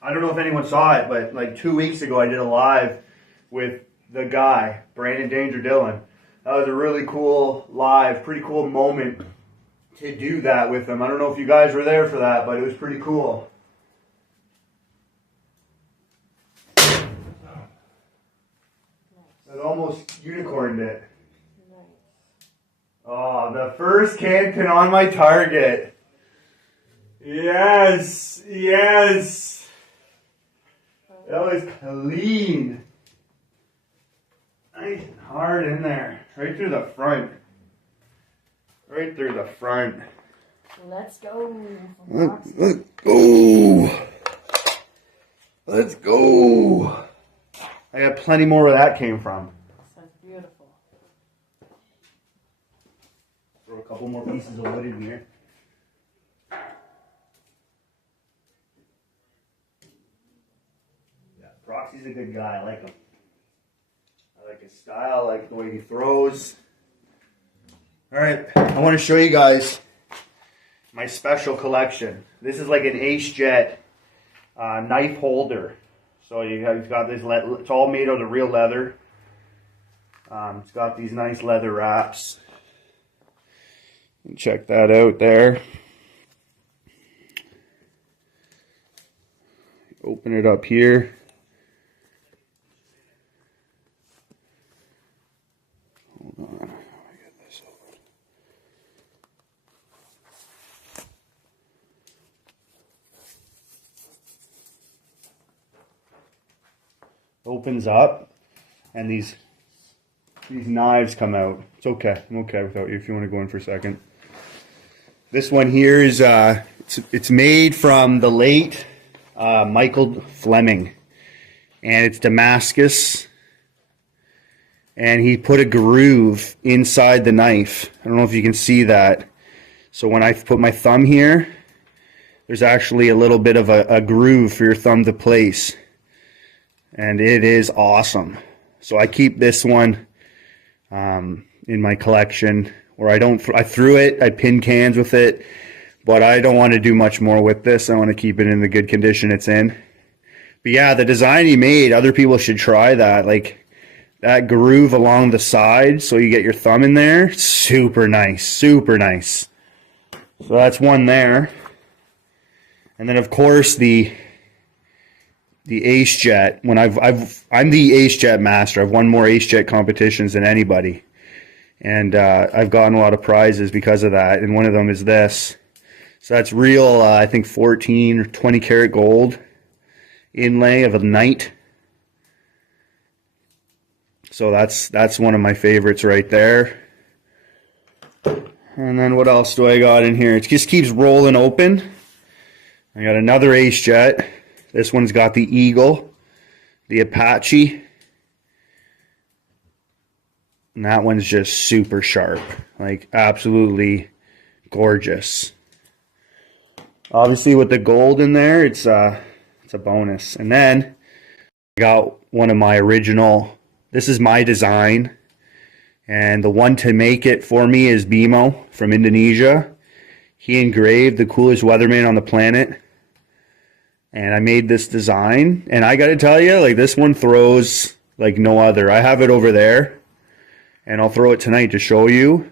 I don't know if anyone saw it, but like 2 weeks ago I did a live with the guy, Brandon Danger Dillon. That was a really cool live, pretty cool moment to do that with him. I don't know if you guys were there for that, but it was pretty cool. That almost unicorned it. Nice. Oh, the first can pin on my target. Yes, yes. That was clean. Nice and hard in there. Right through the front. Right through the front. Let's go. Let's go. Let's go. I got plenty more where that came from. Sounds beautiful. Throw a couple more pieces of wood in here. Yeah, Proxy's a good guy. I like him. I like his style. I like the way he throws. All right, I want to show you guys my special collection. This is like an Ace Jet knife holder. So you've got this, it's all made out of real leather. It's got these nice leather wraps. Check that out there. Open it up here. Hold on. opens up, and these knives come out. It's okay. I'm okay without you if you want to go in for a second. This one here is it's made from the late Michael Fleming, and it's Damascus, and he put a groove inside the knife. I don't know if you can see that. So when I put my thumb here, there's actually a little bit of a groove for your thumb to place, and it is awesome. So I keep this one in my collection, where I threw it, I pinned cans with it, but I don't want to do much more with this. I want to keep it in the good condition it's in. But yeah, the design he made, other people should try that. Like that groove along the side, so you get your thumb in there. Super nice, super nice. So that's one there. And then of course the Ace Jet. When I'm the Ace Jet master. I've won more Ace Jet competitions than anybody. And I've gotten a lot of prizes because of that, and one of them is this. So that's real, I think 14 or 20 karat gold inlay of a knight. So that's one of my favorites right there. And then what else do I got in here? It just keeps rolling open. I got another Ace Jet. This one's got the Eagle, the Apache. And that one's just super sharp, like absolutely gorgeous. Obviously with the gold in there, it's a bonus. And then I got one of my original, this is my design, and the one to make it for me is Bimo from Indonesia. He engraved the coolest weatherman on the planet, and I made this design, and I gotta tell you, like, this one throws like no other. I have it over there, and I'll throw it tonight to show you.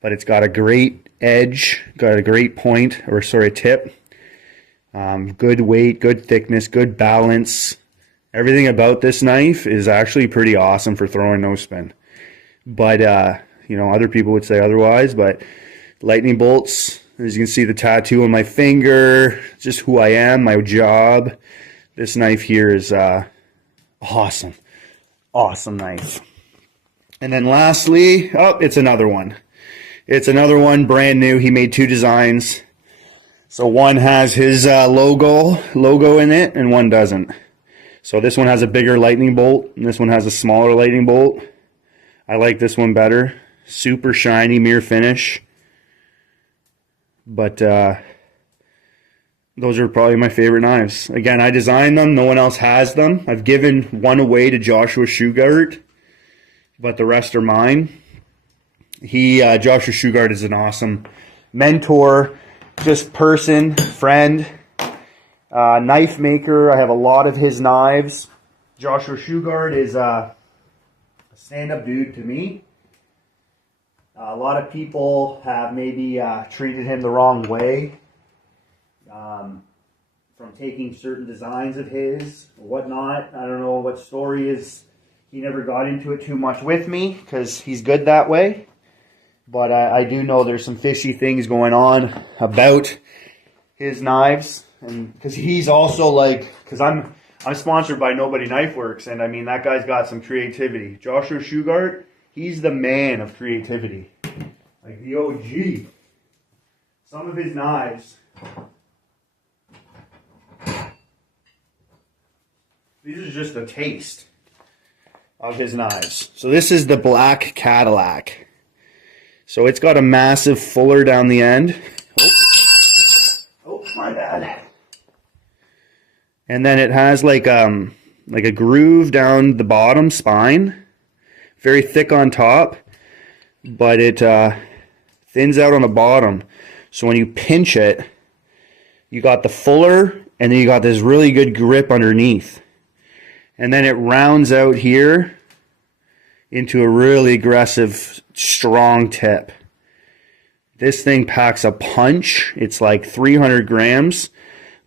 But it's got a great edge, got a great point, or sorry, tip. Good weight, good thickness, good balance. Everything about this knife is actually pretty awesome for throwing no spin. But, you know, other people would say otherwise. But lightning bolts, as you can see the tattoo on my finger, just who I am, my job. This knife here is awesome. Awesome knife. And then lastly, oh, it's another one. It's another one, brand new. He made two designs. So one has his logo in it, and one doesn't. So this one has a bigger lightning bolt, and this one has a smaller lightning bolt. I like this one better. Super shiny mirror finish. But those are probably my favorite knives. Again, I designed them. No one else has them. I've given one away to Joshua Shugart, but the rest are mine. Joshua Shugart is an awesome mentor, just person, friend, knife maker. I have a lot of his knives. Joshua Shugart is a stand-up dude to me. A lot of people have maybe treated him the wrong way, from taking certain designs of his or whatnot. I don't know what story is. He never got into it too much with me because he's good that way. But I do know there's some fishy things going on about his knives, and because he's also like, because I'm sponsored by Nobody Knife Works, and I mean that guy's got some creativity. Joshua Shugart, he's the man of creativity, like the OG. Some of his knives, these are just a taste of his knives. So this is the Black Cadillac. So it's got a massive fuller down the end. Oh, my bad. And then it has like a groove down the bottom spine. Very thick on top, but it thins out on the bottom. So when you pinch it, you got the fuller, and then you got this really good grip underneath. And then it rounds out here into a really aggressive, strong tip. This thing packs a punch. It's like 300 grams,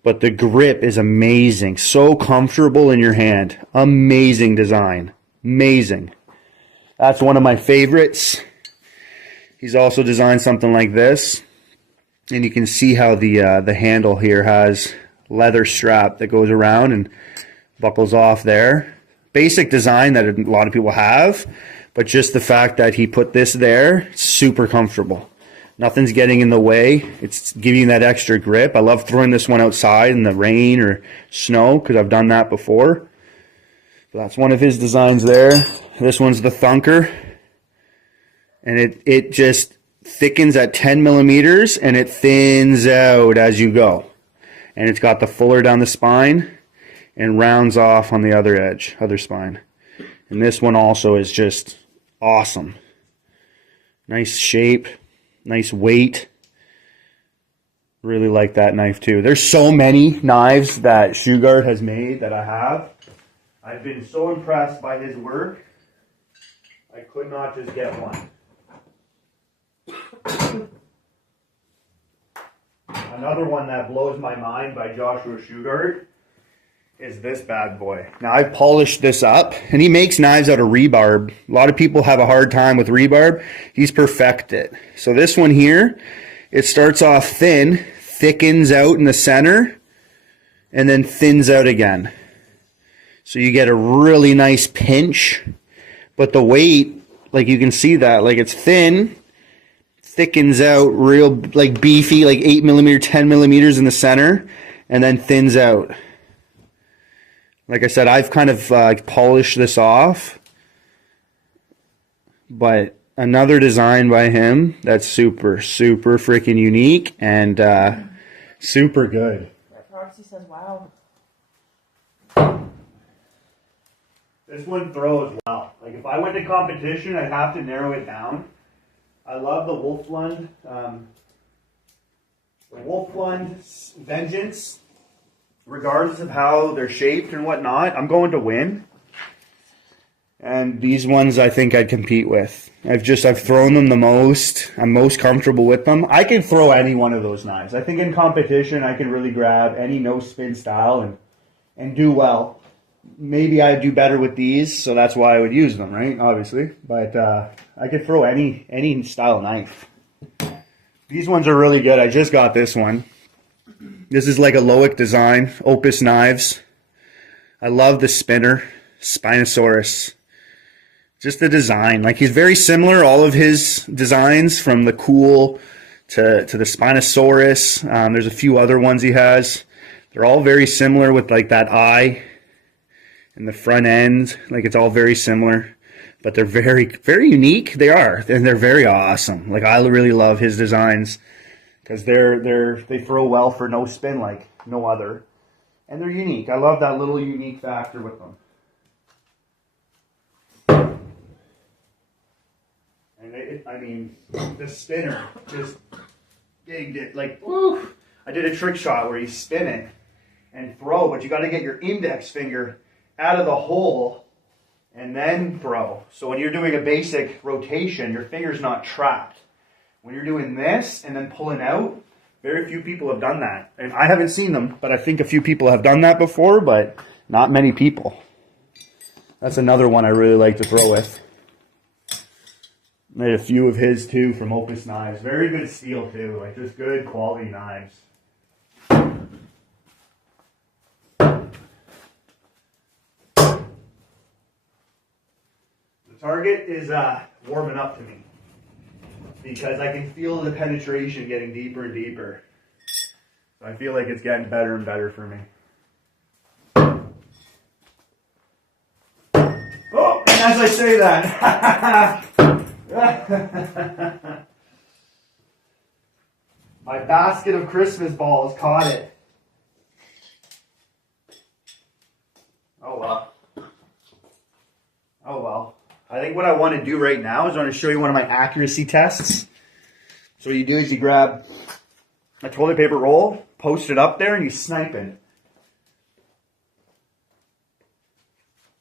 but the grip is amazing. So comfortable in your hand. Amazing design. Amazing. That's one of my favorites. He's also designed something like this. And you can see how the handle here has leather strap that goes around and buckles off there. basic design that a lot of people have, but just the fact that he put this there, super comfortable. Nothing's getting in the way. It's giving you that extra grip. I love throwing this one outside in the rain or snow because I've done that before. So that's one of his designs there. This one's the Thunker. And it just thickens at 10 millimeters and it thins out as you go. And it's got the fuller down the spine and rounds off on the other edge, other spine. And this one also is just awesome. Nice shape, nice weight. Really like that knife too. There's so many knives that Shugart has made that I have. I've been so impressed by his work. I could not just get one. Another one that blows my mind by Joshua Shugart is this bad boy. Now I've polished this up, and he makes knives out of rebarb. A lot of people have a hard time with rebarb. He's perfected. So this one here, it starts off thin, thickens out in the center, and then thins out again. So you get a really nice pinch, but the weight, like you can see that, like it's thin, thickens out real like beefy, like 8 millimeter, 10 millimeters in the center, and then thins out. Like I said, I've kind of polished this off, but another design by him that's super, super freaking unique and super good. Roxy says, wow. This one throws well. Like if I went to competition, I'd have to narrow it down. I love the Wolflund. The Wolflund Vengeance, regardless of how they're shaped and whatnot, I'm going to win. And these ones I think I'd compete with. I've thrown them the most. I'm most comfortable with them. I can throw any one of those knives. I think in competition I can really grab any no spin style and do well. Maybe I'd do better with these, so that's why I would use them, right? Obviously. But I could throw any style knife. These ones are really good. I just got this one. This is like a Loic design, Opus knives. I love the spinner, Spinosaurus. Just the design. Like he's very similar, all of his designs, from the cool to the Spinosaurus. There's a few other ones he has. They're all very similar with like that eye and the front end. Like it's all very similar. But they're very, very unique. They are, and they're very awesome. Like I really love his designs because they throw well for no spin like no other, and they're unique. I love that little unique factor with them. And I mean, the spinner just bigged it like woo. I did a trick shot where you spin it and throw, but you got to get your index finger out of the hole and then throw. So when you're doing a basic rotation, your finger's not trapped. When you're doing this and then pulling out, very few people have done that. And I haven't seen them, but I think a few people have done that before, but not many people. That's another one I really like to throw with. Made a few of his too from Opus Knives. Very good steel too, like just good quality knives. Target is warming up to me because I can feel the penetration getting deeper and deeper. So I feel like it's getting better and better for me. Oh, and as I say that, my basket of Christmas balls caught it. Oh well. Oh well. I think what I want to do right now is I want to show you one of my accuracy tests. So what you do is you grab a toilet paper roll, post it up there, and you snipe it.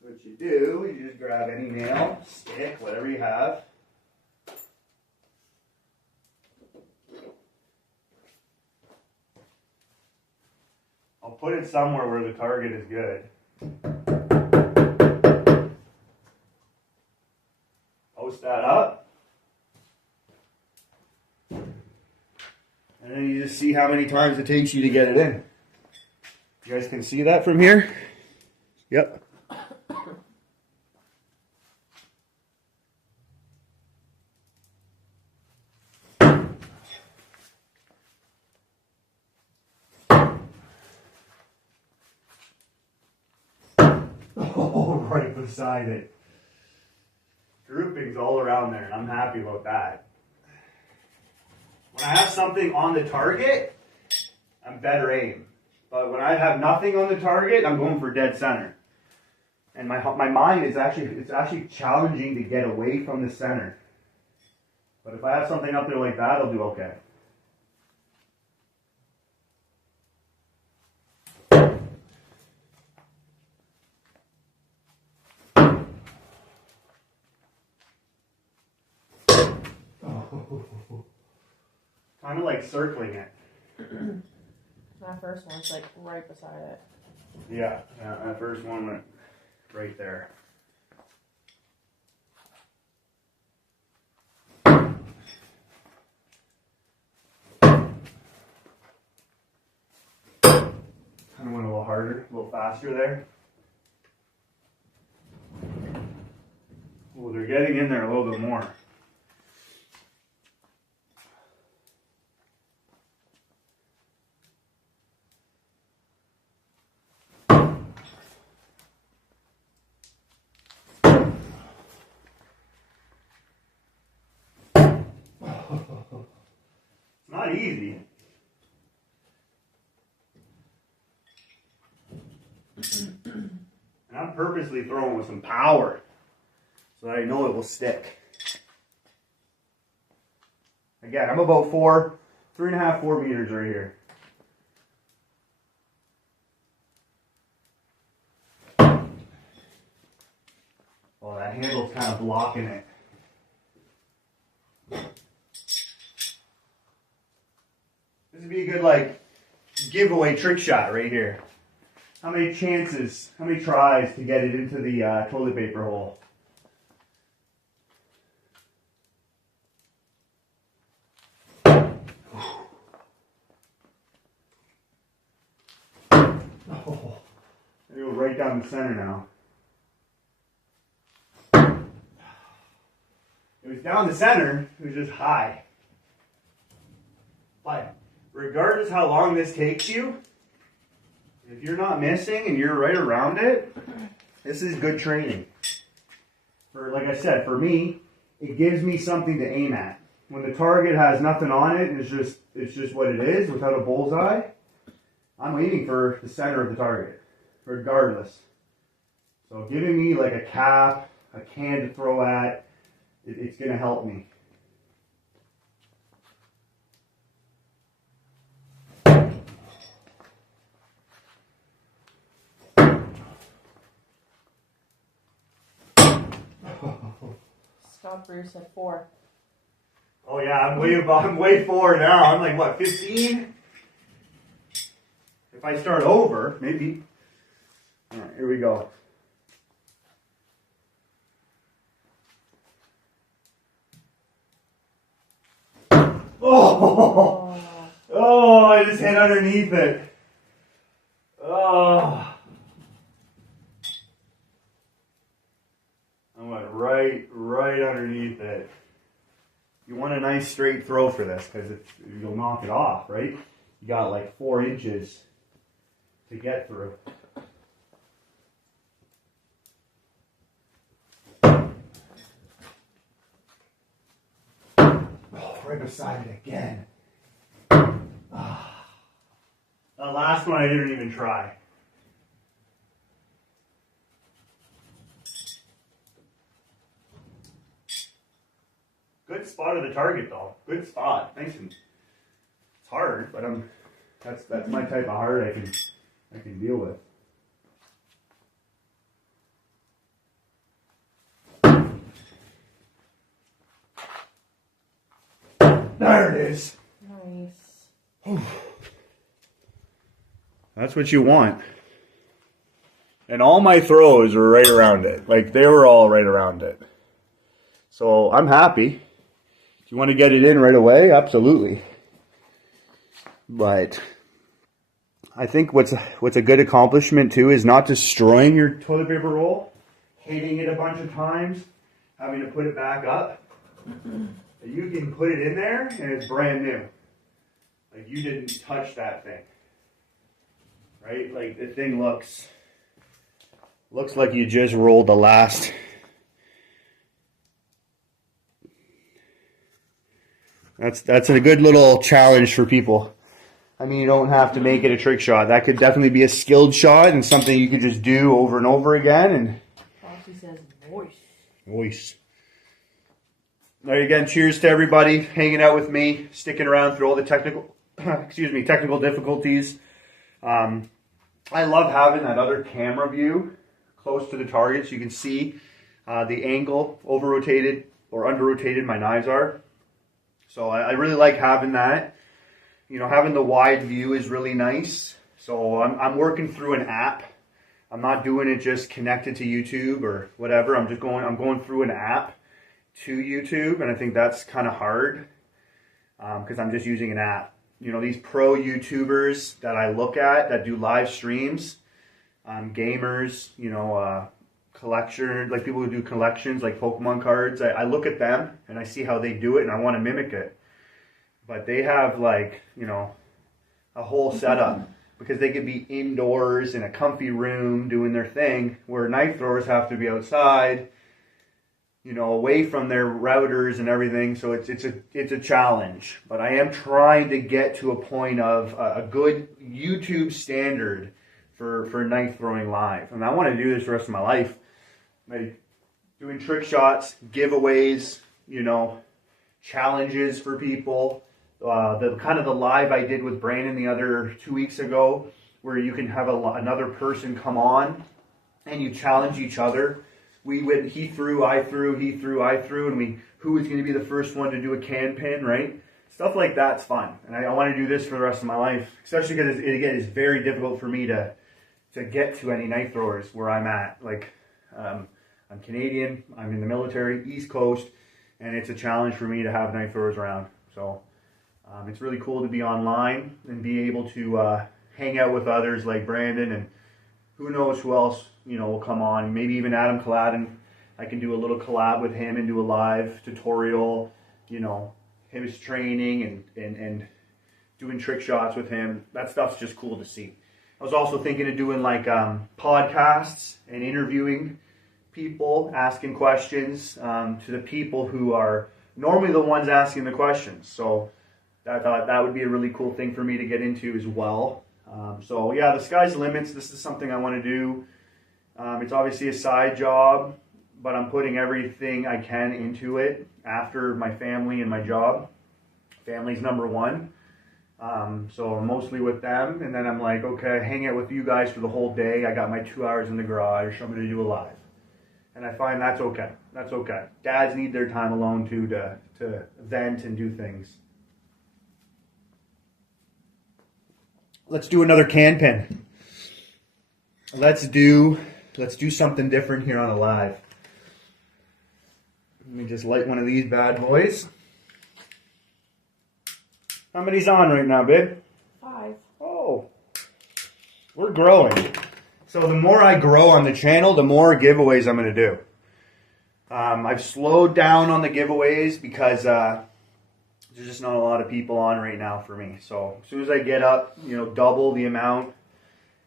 What you do is you just grab any nail, stick, whatever you have. I'll put it somewhere where the target is good. Post that up. And then you just see how many times it takes you to get it in. You guys can see that from here? Yep. Oh, right beside it. Groupings all around there, and I'm happy about that. When I have something on the target, I'm better aim. But when I have nothing on the target, I'm going for dead center. And my mind is actually challenging to get away from the center. But if I have something up there like that, I'll do okay. Kind of like circling it. That first one's like right beside it. Yeah, that first one went right there. Kind of went a little harder, a little faster there. Oh, they're getting in there a little bit more. It's not easy. And I'm purposely throwing with some power so that I know it will stick. Again, I'm about 3.5, 4 meters right here. Oh, that handle's kind of blocking it. This would be a good, like, giveaway trick shot right here. How many tries to get it into the toilet paper hole? Oh, it goes right down the center now. It was down the center, it was just high. But regardless how long this takes you, if you're not missing and you're right around it, this is good training. Like I said, for me, it gives me something to aim at. When the target has nothing on it, and it's just what it is without a bullseye, I'm aiming for the center of the target, regardless. So giving me like a cap, a can to throw at, it's going to help me. Scott Bruce at 4. Oh yeah, I'm way forward now. I'm like, what, 15? If I start over, maybe. All right, here we go. Oh, oh, I just hit underneath it. Oh. I went right underneath it. You want a nice straight throw for this because you'll knock it off, right? You got like 4 inches to get through. Oh, right beside it again. Ah. The last one I didn't even try. Good spot of the target though. Good spot. Nice and it's hard, but that's my type of hard I can deal with. There it is. Nice. That's what you want. And all my throws were right around it. Like they were all right around it. So I'm happy. If you want to get it in right away, absolutely. But I think what's a good accomplishment too is not destroying your toilet paper roll, hitting it a bunch of times, having to put it back up. You can put it in there and it's brand new. Like you didn't touch that thing. Right? Like the thing looks Looks like you just rolled the last. That's a good little challenge for people. I mean, you don't have to make it a trick shot. That could definitely be a skilled shot and something you could just do over and over again. And Foxy says voice. voice. There again, cheers to everybody hanging out with me, sticking around through all the technical difficulties. I love having that other camera view close to the target so you can see the angle, over-rotated or under-rotated my knives are. So I really like having that. You know, having the wide view is really nice. So I'm working through an app. I'm not doing it just connected to YouTube or whatever. I'm going through an app to YouTube, and I think that's kind of hard because I'm just using an app. You know, these pro YouTubers that I look at that do live streams, gamers, you know, collection, like people who do collections like Pokemon cards. I look at them and I see how they do it and I want to mimic it. But they have, like, you know, a whole setup because they could be indoors in a comfy room doing their thing, where knife throwers have to be outside, you know, away from their routers and everything. So it's a challenge. But I am trying to get to a point of a good YouTube standard for knife throwing live. And I want to do this the rest of my life. Like doing trick shots, giveaways, you know, challenges for people. The kind of the live I did with Brandon the other 2 weeks ago, where you can have another person come on and you challenge each other. He threw, I threw, he threw, I threw, and who was going to be the first one to do a can pin, right? Stuff like that's fun, and I want to do this for the rest of my life, especially because it's very difficult for me to get to any knife throwers where I'm at. Like, I'm Canadian, I'm in the military, East Coast, and it's a challenge for me to have knife throwers around. So it's really cool to be online and be able to hang out with others like Brandon, and who knows who else, you know, will come on. Maybe even Adam Colladon. I can do a little collab with him and do a live tutorial, you know, his training and doing trick shots with him. That stuff's just cool to see. I was also thinking of doing like podcasts and interviewing people, asking questions to the people who are normally the ones asking the questions. So I thought that would be a really cool thing for me to get into as well. So yeah, the sky's the limits. This is something I want to do. It's obviously a side job, but I'm putting everything I can into it after my family and my job. Family's number one. So I'm mostly with them, and then I'm like, okay, hang out with you guys for the whole day. I got my 2 hours in the garage. I'm going to do a live. And I find that's okay. That's okay. Dads need their time alone too to vent and do things. Let's do another can pin. Let's do something different here on a live. Let me just light one of these bad boys. How many's on right now, babe? 5. Oh, we're growing. So the more I grow on the channel, the more giveaways I'm going to do. I've slowed down on the giveaways because there's just not a lot of people on right now for me. So as soon as I get up, you know, double the amount,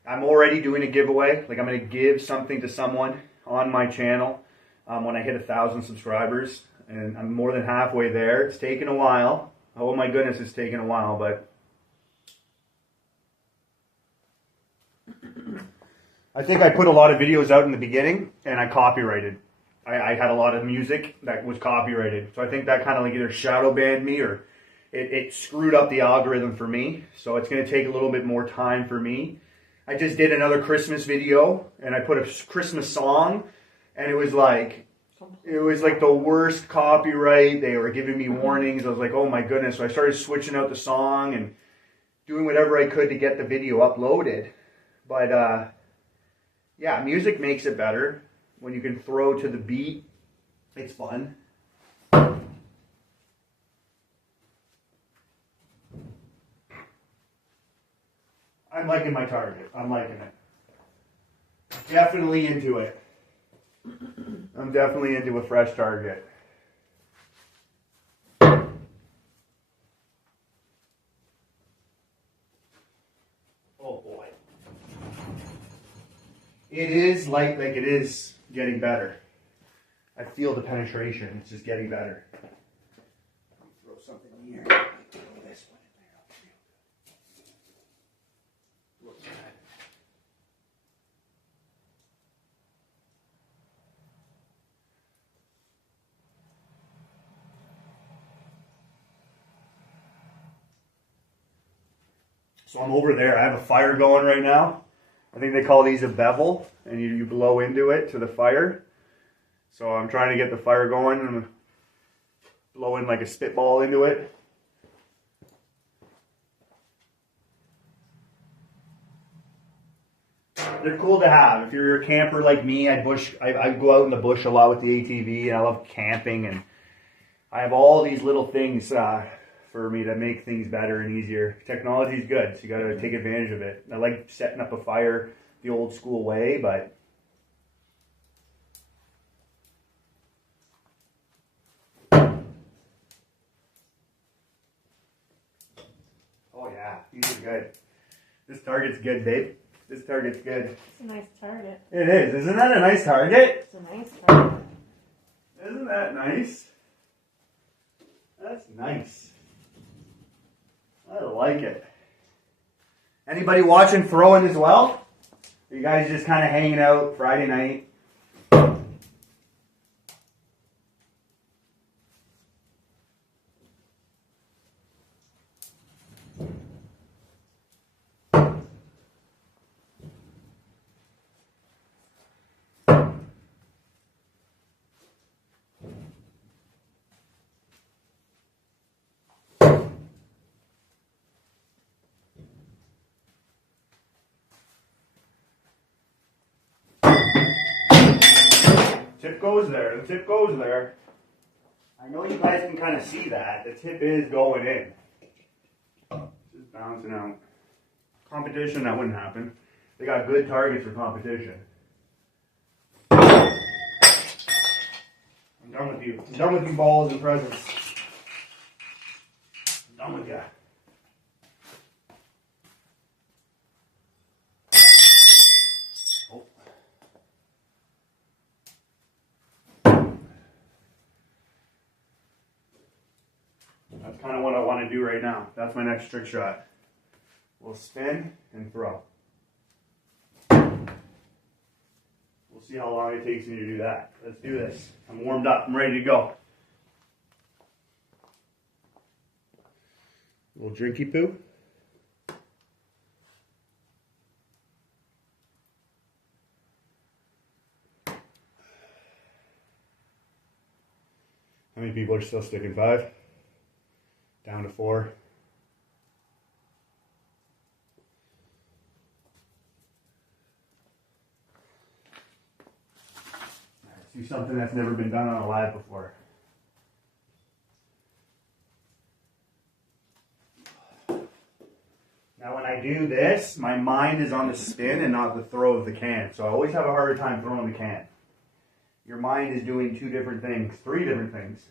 I'm already doing a giveaway. Like, I'm going to give something to someone on my channel when I hit 1,000 subscribers. And I'm more than halfway there. It's taken a while. Oh my goodness, it's taken a while, but I think I put a lot of videos out in the beginning and I copyrighted. I had a lot of music that was copyrighted. So I think that kind of like either shadow banned me or it screwed up the algorithm for me. So it's going to take a little bit more time for me. I just did another Christmas video and I put a Christmas song, and it was like the worst copyright. They were giving me warnings. I was like, oh my goodness. So I started switching out the song and doing whatever I could to get the video uploaded. But yeah, music makes it better. When you can throw to the beat, it's fun. I'm liking my target. I'm liking it. Definitely into it. I'm definitely into a fresh target. Oh boy. it is like it is getting better. I feel the penetration. It's just getting better. Let me throw something in here. Throw this one in there. Look at that. So I'm over there. I have a fire going right now. I think they call these a bevel, and you blow into it to the fire. So I'm trying to get the fire going and blow in like a spitball into it. They're cool to have. If you're a camper like me, I go out in the bush a lot with the ATV, and I love camping, and I have all these little things for me to make things better and easier. Technology is good, so you got to take advantage of it. I like setting up a fire the old school way, but oh yeah, these are good. This target's good, babe. This target's good. It's a nice target. It is. Isn't that a nice target? It's a nice target. Isn't that nice? That's nice. I like it. Anybody watching throwing as well? Are you guys just kind of hanging out Friday night? Tip goes there. The tip goes there. I know you guys can kind of see that. The tip is going in. Just bouncing out. Competition, that wouldn't happen. They got good targets for competition. I'm done with you. I'm done with you balls and presents. I'm done with you. That's kind of what I want to do right now. That's my next trick shot. We'll spin and throw. We'll see how long it takes me to do that. Let's do this. I'm warmed up. I'm ready to go. A little drinky poo. How many people are still sticking 5? Down to 4. Let's do something that's never been done on a live before. Now when I do this, my mind is on the spin and not the throw of the can. So I always have a harder time throwing the can. Your mind is doing 2 different things, 3 different things.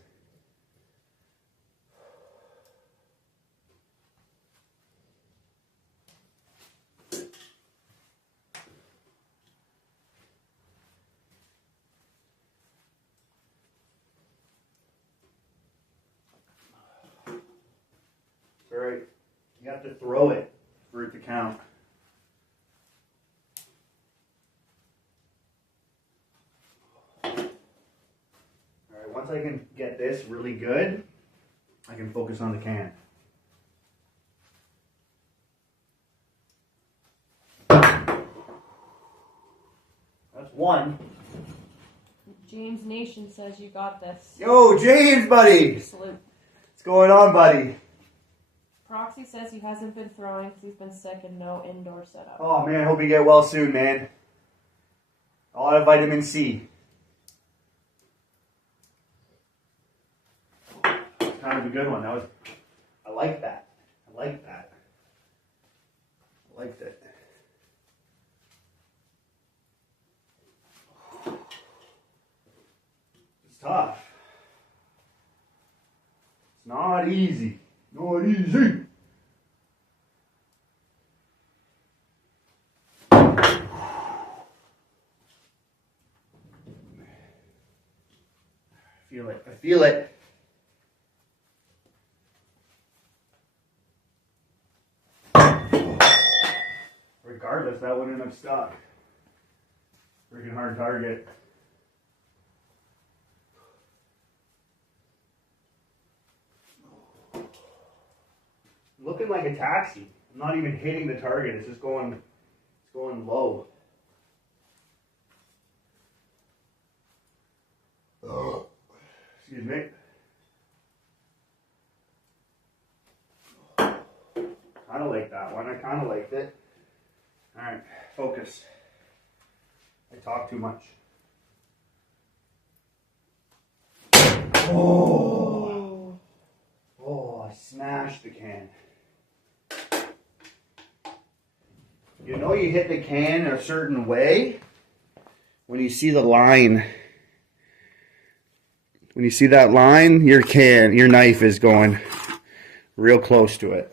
Alright, you have to throw it for it to count. Alright, once I can get this really good, I can focus on the can. That's 1. James Nation says you got this. Yo, James, buddy! Salute. What's going on, buddy? Proxy says he hasn't been throwing because he's been sick and no indoor setup. Oh man, I hope you get well soon, man. A lot of vitamin C. Kind of a good one. I like that. I like that. I liked it. It's tough. It's not easy. Not easy. feel it. Regardless, that wouldn't have stuck. Freaking hard target. Looking like a taxi. I'm not even hitting the target. It's just going low. Excuse me. Kind of like that one. I kind of liked it. All right, focus. I talk too much. Oh, I smashed the can. You know you hit the can a certain way when you see the line. When you see that line, your knife is going real close to it.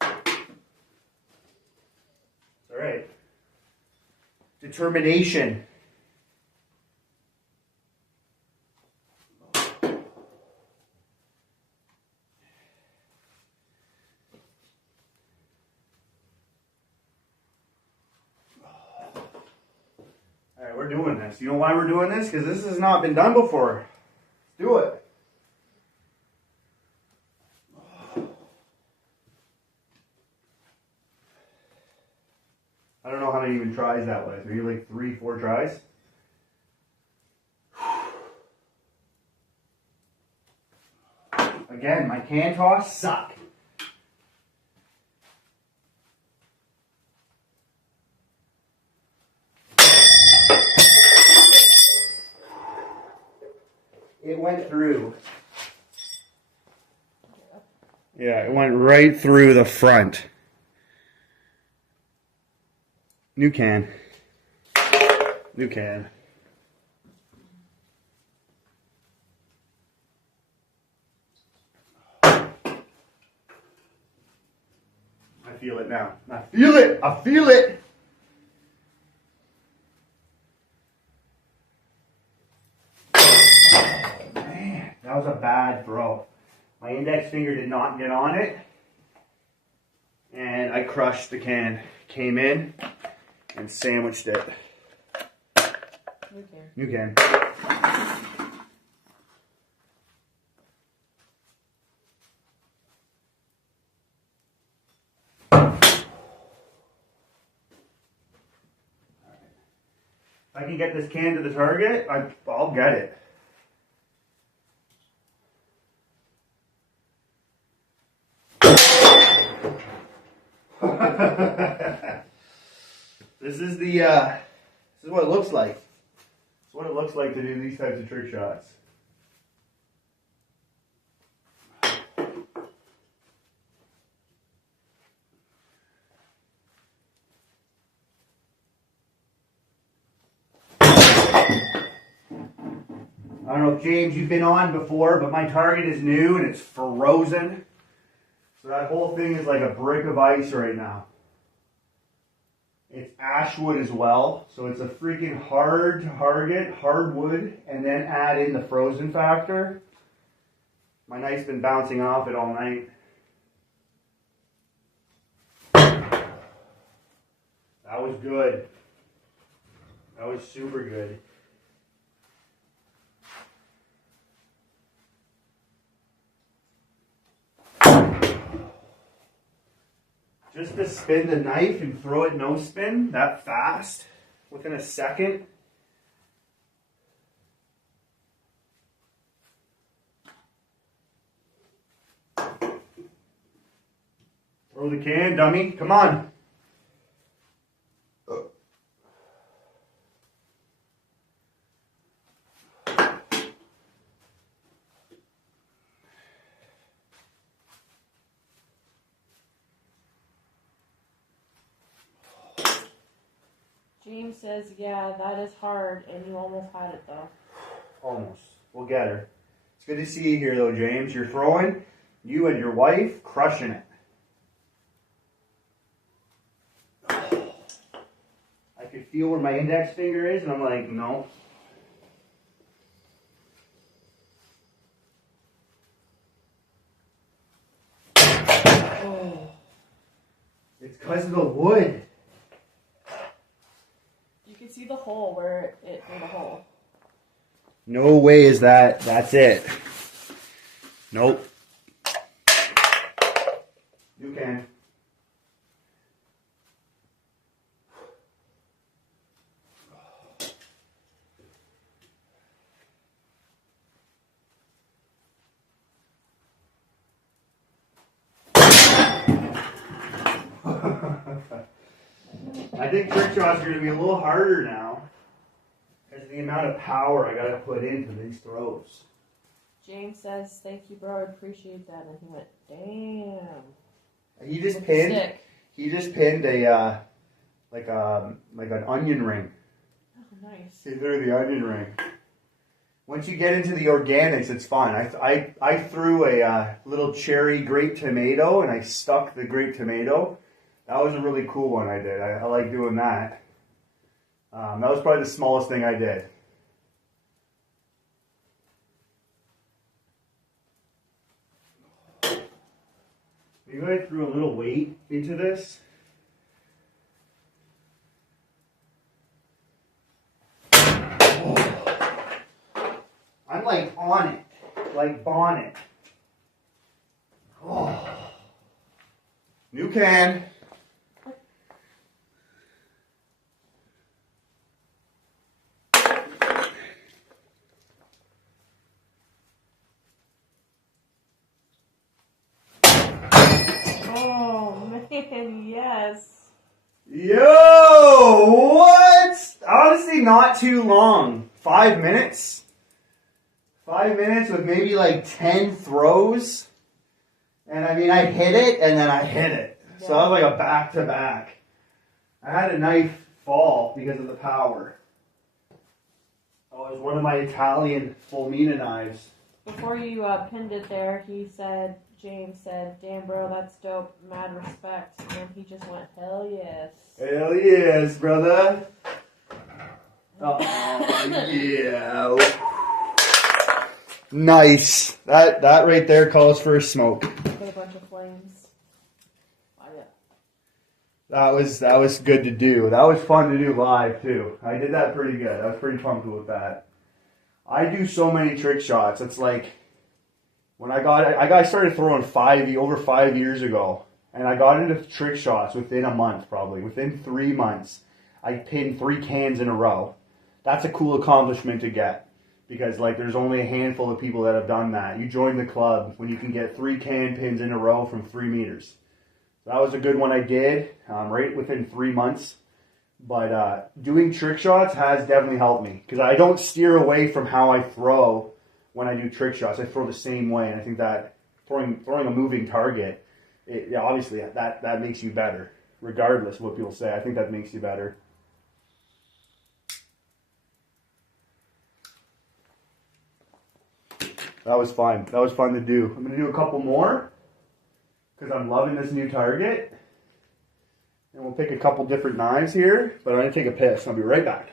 All right. Determination. All right, we're doing this. You know why we're doing this? Because this has not been done before. Let's do it. I don't know how many even tries that was. Maybe like 3, 4 tries. Again, my can toss suck. It went through. Yeah, it went right through the front. New can. New can. I feel it now. I feel it. I feel it. Man, that was a bad throw. My index finger did not get on it. And I crushed the can. Came in and sandwiched it. New can. If I can get this can to the target, I'll get it. This is what it looks like. It's what it looks like to do these types of trick shots. I don't know if James you've been on before, but my target is new and it's frozen. So that whole thing is like a brick of ice right now. It's ashwood as well, so it's a freaking hard target, hardwood, and then add in the frozen factor. My knife's been bouncing off it all night. That was good. That was super good. Just to spin the knife and throw it no spin that fast within a second. Throw the can, dummy. Come on. James says, yeah, that is hard, and you almost had it, though. Almost. We'll get her. It's good to see you here, though, James. You're throwing. You and your wife crushing it. could feel where my index finger is, and I'm like, no. Oh. It's because of the wood. You can see the hole where it made a hole. No way is that's it. Nope. You can. I think trick shots are going to be a little harder now because of the amount of power I got to put into these throws. James says, "Thank you, bro. I appreciate that." And he went, "Damn." He just With a pinned. stick. He just pinned a like an onion ring. Oh, nice. He threw the onion ring. Once you get into the organics, it's fun. I threw a little cherry grape tomato, and I stuck the grape tomato. That was a really cool one I did. I like doing that. That was probably the smallest thing I did. Maybe I threw a little weight into this. Oh. I'm like on it, like bonnet. Oh. New can. Oh, man, yes. Yo, what? Honestly, not too long. 5 minutes. 5 minutes with maybe like 10 throws. And I mean, I hit it and then I hit it. So that was like a back-to-back. I had a knife fall because of the power. Oh, it was one of my Italian Fulmina knives. Before you pinned it there, James said, "Damn, bro, that's dope. Mad respect." And then he just went, "Hell yes." Hell yes, brother. Oh, yeah. Nice. That right there calls for a smoke. Get a bunch of flames. Fire. That was good to do. That was fun to do live too. I did that pretty good. I was pretty pumped with that. I do so many trick shots. It's like when I started throwing over 5 years ago, and I got into trick shots within a month, probably within 3 months. I pinned 3 cans in a row. That's a cool accomplishment to get because like there's only a handful of people that have done that. You join the club when you can get 3 can pins in a row from 3 meters. That was a good one I did right within 3 months. But doing trick shots has definitely helped me because I don't steer away from how I throw when I do trick shots. I throw the same way, and I think that throwing a moving target, obviously that makes you better, regardless of what people say. I think that makes you better. That was fun. That was fun to do. I'm going to do a couple more because I'm loving this new target. And we'll pick a couple different knives here, but I'm going to take a piss. I'll be right back.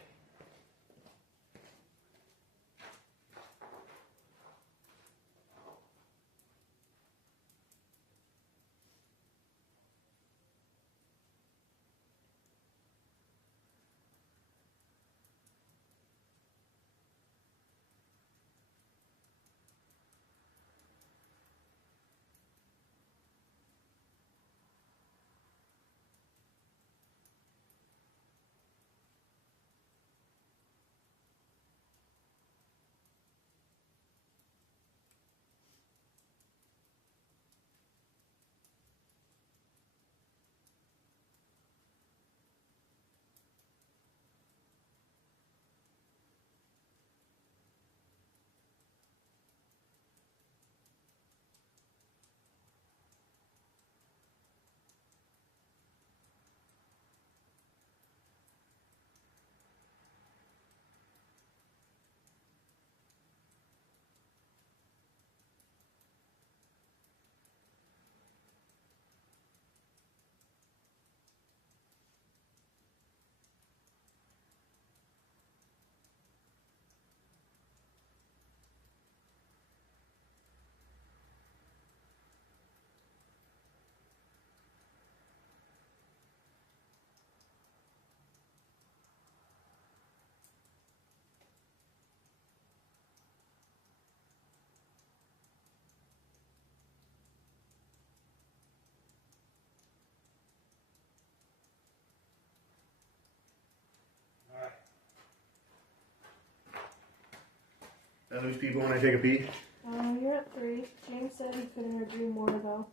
I lose people when I take a pee? You're at 3. James said he couldn't agree more though.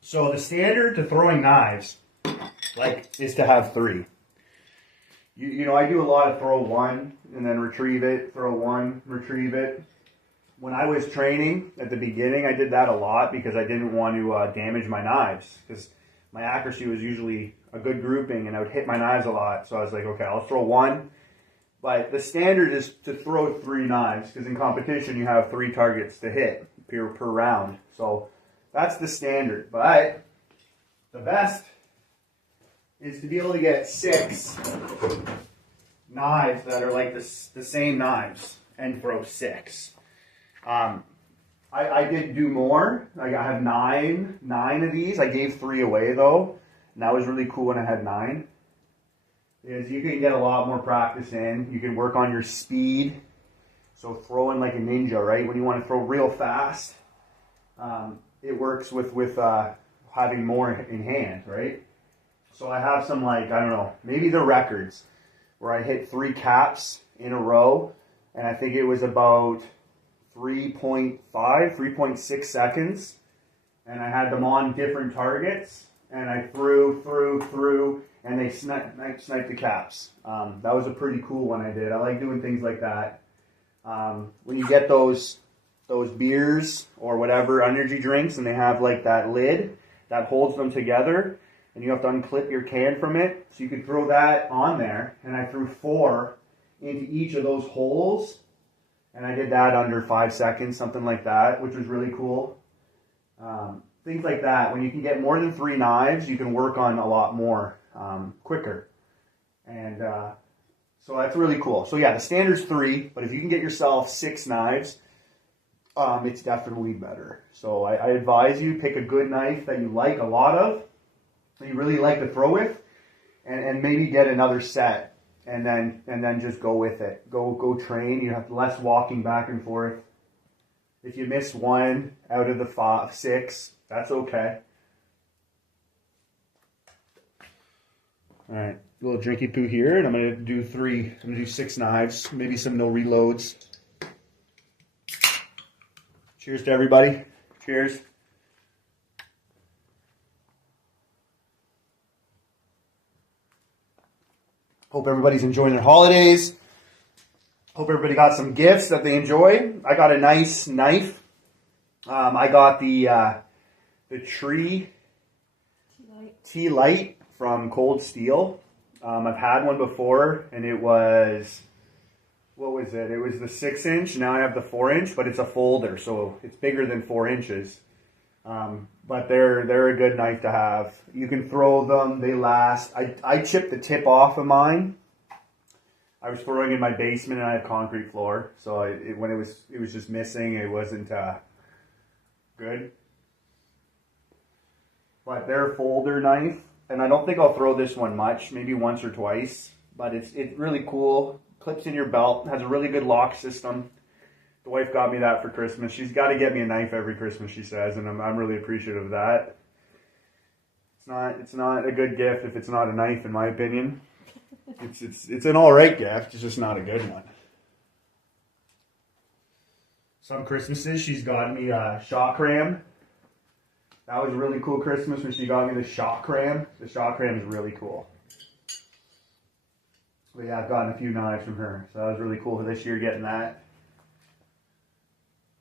So the standard to throwing knives, is to have 3. You know, I do a lot of throw 1 and then retrieve it, throw 1, retrieve it. When I was training at the beginning, I did that a lot because I didn't want to damage my knives, because my accuracy was usually a good grouping and I would hit my knives a lot. So I was like, okay, I'll throw 1. But the standard is to throw 3 knives, because in competition you have 3 targets to hit per round. So that's the standard. But the best is to be able to get 6 knives that are like the same knives and throw 6. I did do more. I have 9 of these. I gave 3 away though, and that was really cool when I had 9. Is you can get a lot more practice in. You can work on your speed. So throwing like a ninja, right? When you want to throw real fast, it works with having more in hand, right? So I have some, like, I don't know, maybe the records where I hit 3 caps in a row, and I think it was about 3.6 seconds, and I had them on different targets, and I threw, and they sniped the caps. That was a pretty cool one I did. I like doing things like that. When you get those beers or whatever energy drinks, and they have like that lid that holds them together, and you have to unclip your can from it, so you could throw that on there, and I threw 4 into each of those holes, and I did that under 5 seconds, something like that, which was really cool. Things like that. When you can get more than 3 knives, you can work on a lot more quicker. And so that's really cool. So yeah, the standard's 3, but if you can get yourself 6 knives, it's definitely better. So I advise you, pick a good knife that you like a lot of, that you really like to throw with, and maybe get another set, and then just go with it. Go train. You have less walking back and forth. If you miss 1 out of the 6, that's okay. All right, a little drinky poo here, and I'm gonna do 3. I'm gonna do 6 knives, maybe some no reloads. Cheers to everybody. Cheers. Hope everybody's enjoying their holidays. Hope everybody got some gifts that they enjoy. I got a nice knife. I got the Tree T-Light from Cold Steel. I've had one before, and it was, what was it? It was the 6-inch. Now I have the 4-inch, but it's a folder, so it's bigger than 4 inches. But they're a good knife to have. You can throw them; they last. I chipped the tip off of mine. I was throwing in my basement, and I had concrete floor, so when it was just missing. It wasn't good. But they're a folder knife, and I don't think I'll throw this one much, maybe once or twice. But it's really cool. Clips in your belt. Has a really good lock system. The wife got me that for Christmas. She's got to get me a knife every Christmas, she says, and I'm really appreciative of that. It's not a good gift if it's not a knife, in my opinion. It's an all right gift. It's just not a good one. Some Christmases she's got me a shock ram. That was a really cool Christmas when she got me the shock ram. The shock ram is really cool. But yeah, I've gotten a few knives from her, so that was really cool for this year getting that.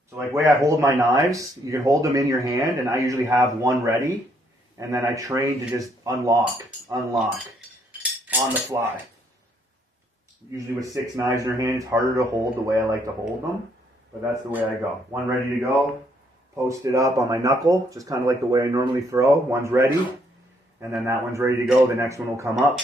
So like the way I hold my knives, you can hold them in your hand, and I usually have one ready, and then I train to just unlock on the fly. Usually with 6 knives in your hand, it's harder to hold the way I like to hold them, but that's the way I go. One ready to go, post it up on my knuckle, just kind of like the way I normally throw. One's ready, and then that one's ready to go. The next one will come up.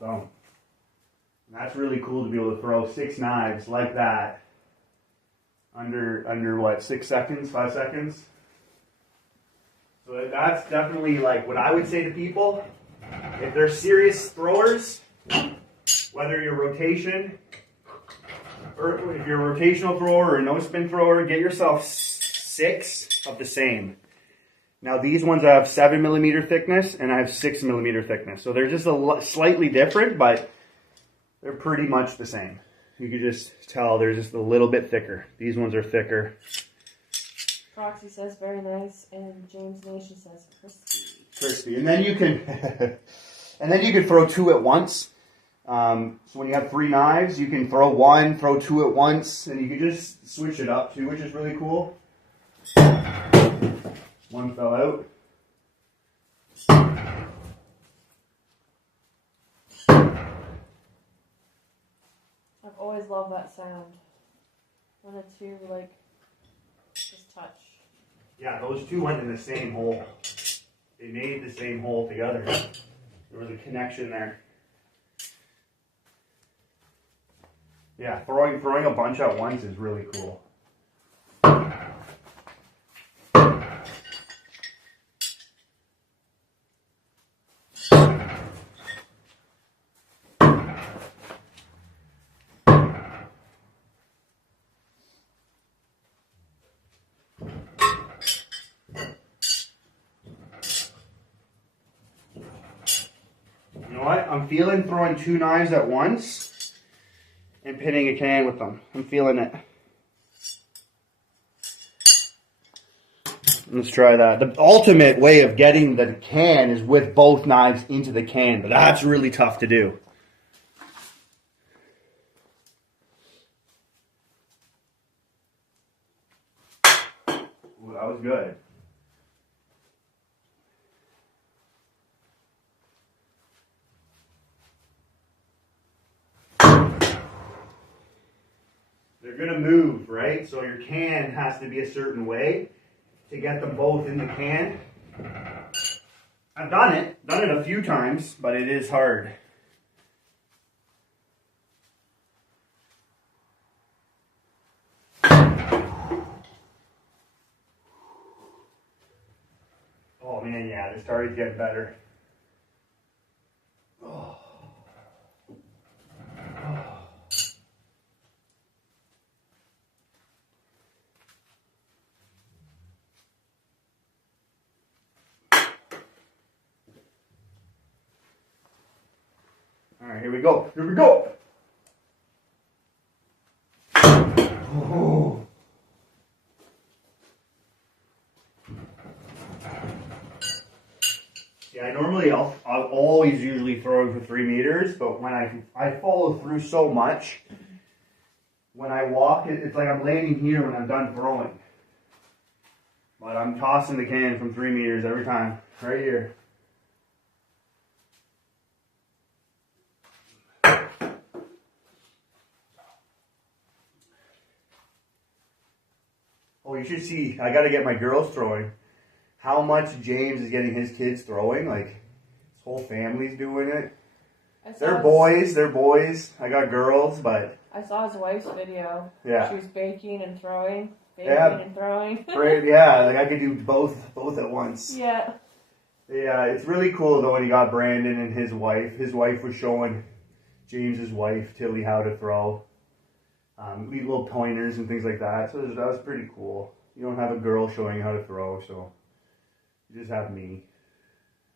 So that's really cool to be able to throw 6 knives like that under what, 6 seconds, 5 seconds. So that's definitely like what I would say to people. If they're serious throwers, whether you're rotation, or if you're a rotational thrower or a no spin thrower, get yourself 6 of the same. Now these ones I have 7 millimeter thickness and I have 6 millimeter thickness. So they're just slightly different, but they're pretty much the same. You can just tell they're just a little bit thicker. These ones are thicker. Roxy says very nice, and James Nation says crispy. Crispy. And then you can and then you can throw 2 at once. So when you have 3 knives, you can throw 1, throw 2 at once, and you can just switch it up too, which is really cool. One fell out. I've always loved that sound. When the two, like, just touch. Yeah, those 2 went in the same hole. They made the same hole together. There was a connection there. Yeah, throwing a bunch at once is really cool. You know what? I'm feeling throwing 2 knives at once and pinning a can with them. I'm feeling it. Let's try that. The ultimate way of getting the can is with both knives into the can, but that's really tough to do. Ooh, that was good. They're going to move, right? So your can has to be a certain way to get them both in the can. I've done it a few times, but it is hard. Oh man, yeah, this target's getting better. Oh. All right, here we go. Here we go. Oh. Yeah, I'll always usually throw for 3 meters, but when I follow through so much, when I walk, it's like I'm landing here when I'm done throwing. But I'm tossing the can from 3 meters every time, right here. Oh, you should see, I gotta get my girls throwing. How much James is getting his kids throwing, like, his whole family's doing it. They're boys. I got girls, but... I saw his wife's video. Yeah. She was baking and throwing. Right, yeah, like I could do both at once. Yeah. Yeah, it's really cool though when you got Brandon and his wife. His wife was showing James's wife, Tilly, how to throw. Little pointers and things like that. So that was pretty cool. You don't have a girl showing you how to throw, so you just have me.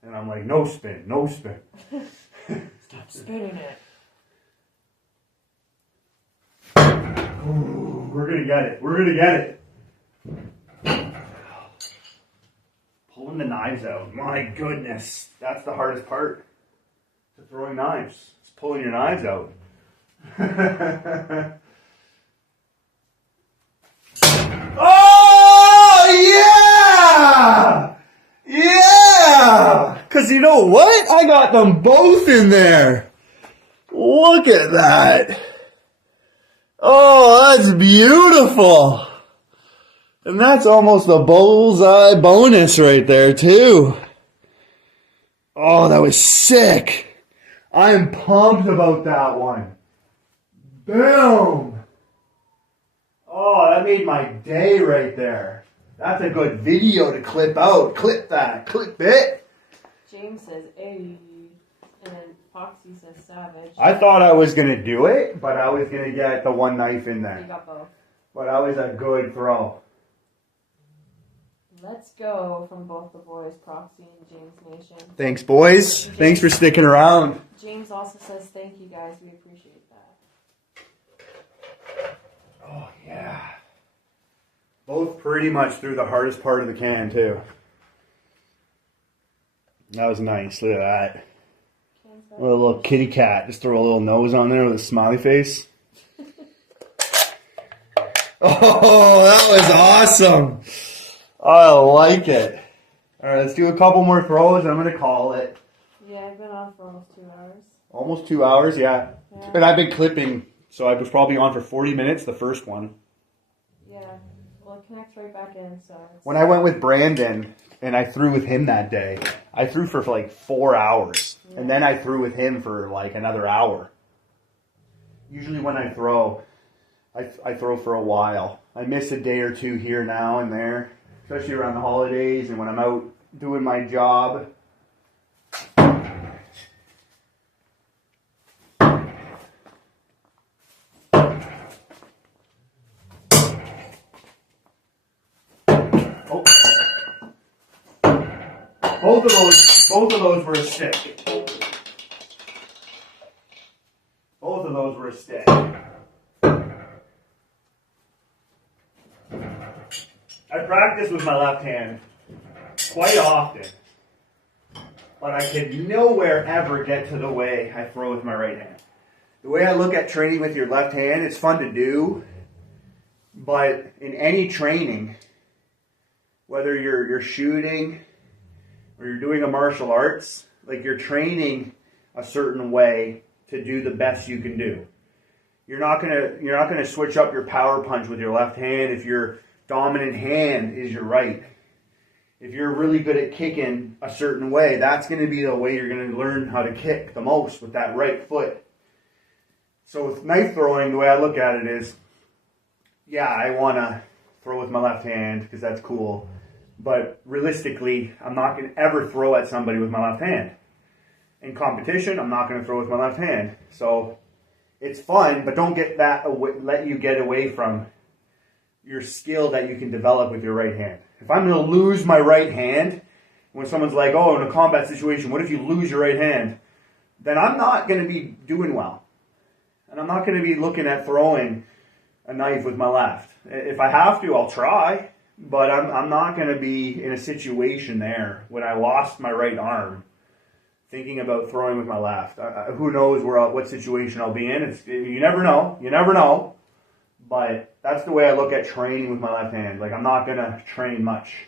And I'm like, no spin, no spin. Stop spinning it. Ooh, we're gonna get it. We're gonna get it. Pulling the knives out. My goodness. That's the hardest part to throwing knives. It's pulling your knives out. Oh, yeah! Yeah! Because you know what? I got them both in there. Look at that. Oh, that's beautiful. And that's almost a bullseye bonus right there, too. Oh, that was sick. I am pumped about that one. Boom. Oh, that made my day right there. That's a good video to clip out. Clip that. Clip it. James says, "Hey," and then Poxy says savage. I thought I was going to do it, but I was going to get the one knife in You there. got both. But that was a good throw. Let's go from both the boys, Proxy and James Nation. Thanks, boys. Thanks for sticking around. James also says, thank you guys. We appreciate that. Oh, yeah. Both pretty much through the hardest part of the can, too. That was nice. Look at that. What a little kitty cat. Just throw a little nose on there with a smiley face. Oh, that was awesome. I like it. All right, let's do a couple more throws. I'm going to call it. Yeah, I've been on for almost 2 hours. Almost 2 hours, yeah. Yeah. And I've been clipping, so I was probably on for 40 minutes, the first one. Yeah. Well, it connects right back in, so. When I went with Brandon and I threw with him that day, I threw for like 4 hours. Yeah. And then I threw with him for like another hour. Usually when I throw, I throw for a while. I miss a day or two here now and there, especially around the holidays and when I'm out doing my job. Oh. Both of those were a stick. Both of those were a stick. I practice with my left hand quite often, but I can nowhere ever get to the way I throw with my right hand. The way I look at training with your left hand, it's fun to do, but in any training, whether you're shooting or you're doing a martial arts, like you're training a certain way to do the best you can do. You're not gonna switch up your power punch with your left hand if your dominant hand is your right. If you're really good at kicking a certain way, that's going to be the way you're going to learn how to kick the most with that right foot. So with knife throwing, the way I look at it is, yeah, I want to throw with my left hand because that's cool. But realistically, I'm not going to ever throw at somebody with my left hand. In competition, I'm not going to throw with my left hand. So it's fun, but don't let you get away from your skill that you can develop with your right hand. If I'm going to lose my right hand, when someone's like, oh, in a combat situation, what if you lose your right hand? Then I'm not going to be doing well. And I'm not going to be looking at throwing a knife with my left. If I have to, I'll try, but I'm not going to be in a situation there when I lost my right arm thinking about throwing with my left. Who knows what situation I'll be in. You never know. You never know. But that's the way I look at training with my left hand. Like, I'm not going to train much.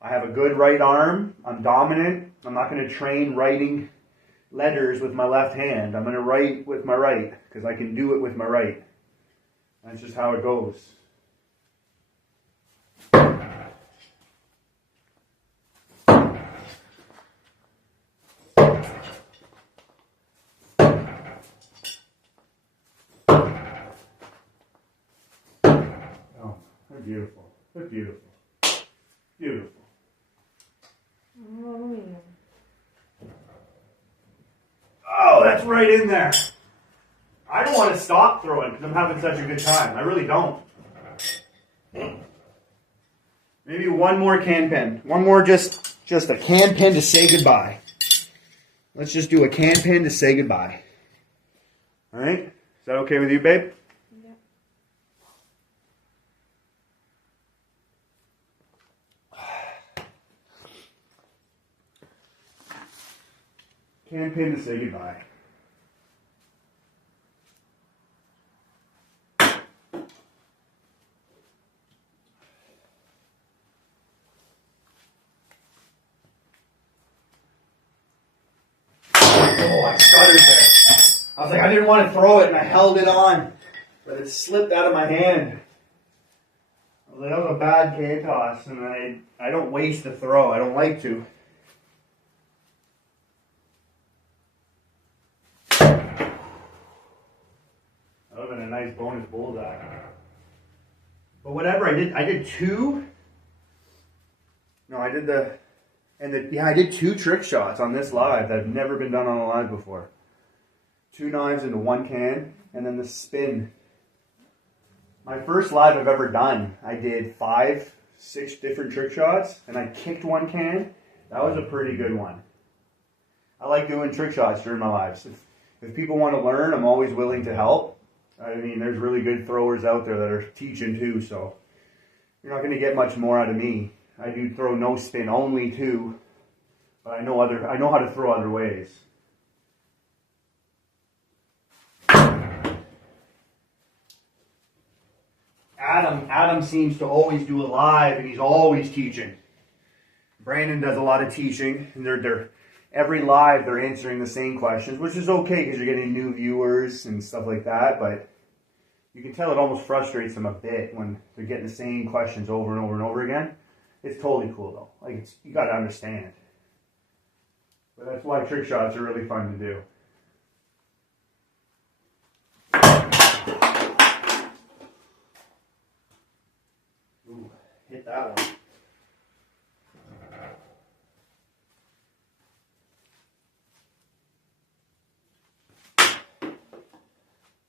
I have a good right arm. I'm dominant. I'm not going to train writing letters with my left hand. I'm going to write with my right because I can do it with my right. That's just how it goes. They're beautiful. They're beautiful. Beautiful. Oh, that's right in there. I don't want to stop throwing because I'm having such a good time. I really don't. Maybe one more can pin. One more just a can pin to say goodbye. Let's just do a can pin to say goodbye. All right? Is that okay with you, babe? Can pin to say goodbye. Oh, I stuttered there. I was like, I didn't want to throw it and I held it on, but it slipped out of my hand. I was like, that was a bad can toss, and I don't waste the throw. I don't like to. That would have been a nice bonus bullseye. But whatever, I did two. No, I did I did two trick shots on this live that have never been done on a live before. 2 knives into 1 can, and then the spin. My first live I've ever done, I did 5, 6 different trick shots, and I kicked 1 can. That was a pretty good one. I like doing trick shots during my lives. If people want to learn, I'm always willing to help. I mean, there's really good throwers out there that are teaching too, so you're not going to get much more out of me. I do throw no spin only too, but I know how to throw other ways. Adam seems to always do it live, and he's always teaching. Brandon does a lot of teaching, and they're every live they're answering the same questions, which is okay because you're getting new viewers and stuff like that, but you can tell it almost frustrates them a bit when they're getting the same questions over and over and over again. It's totally cool though. Like, you got to understand. But that's why trick shots are really fun to do. Ooh, hit that one.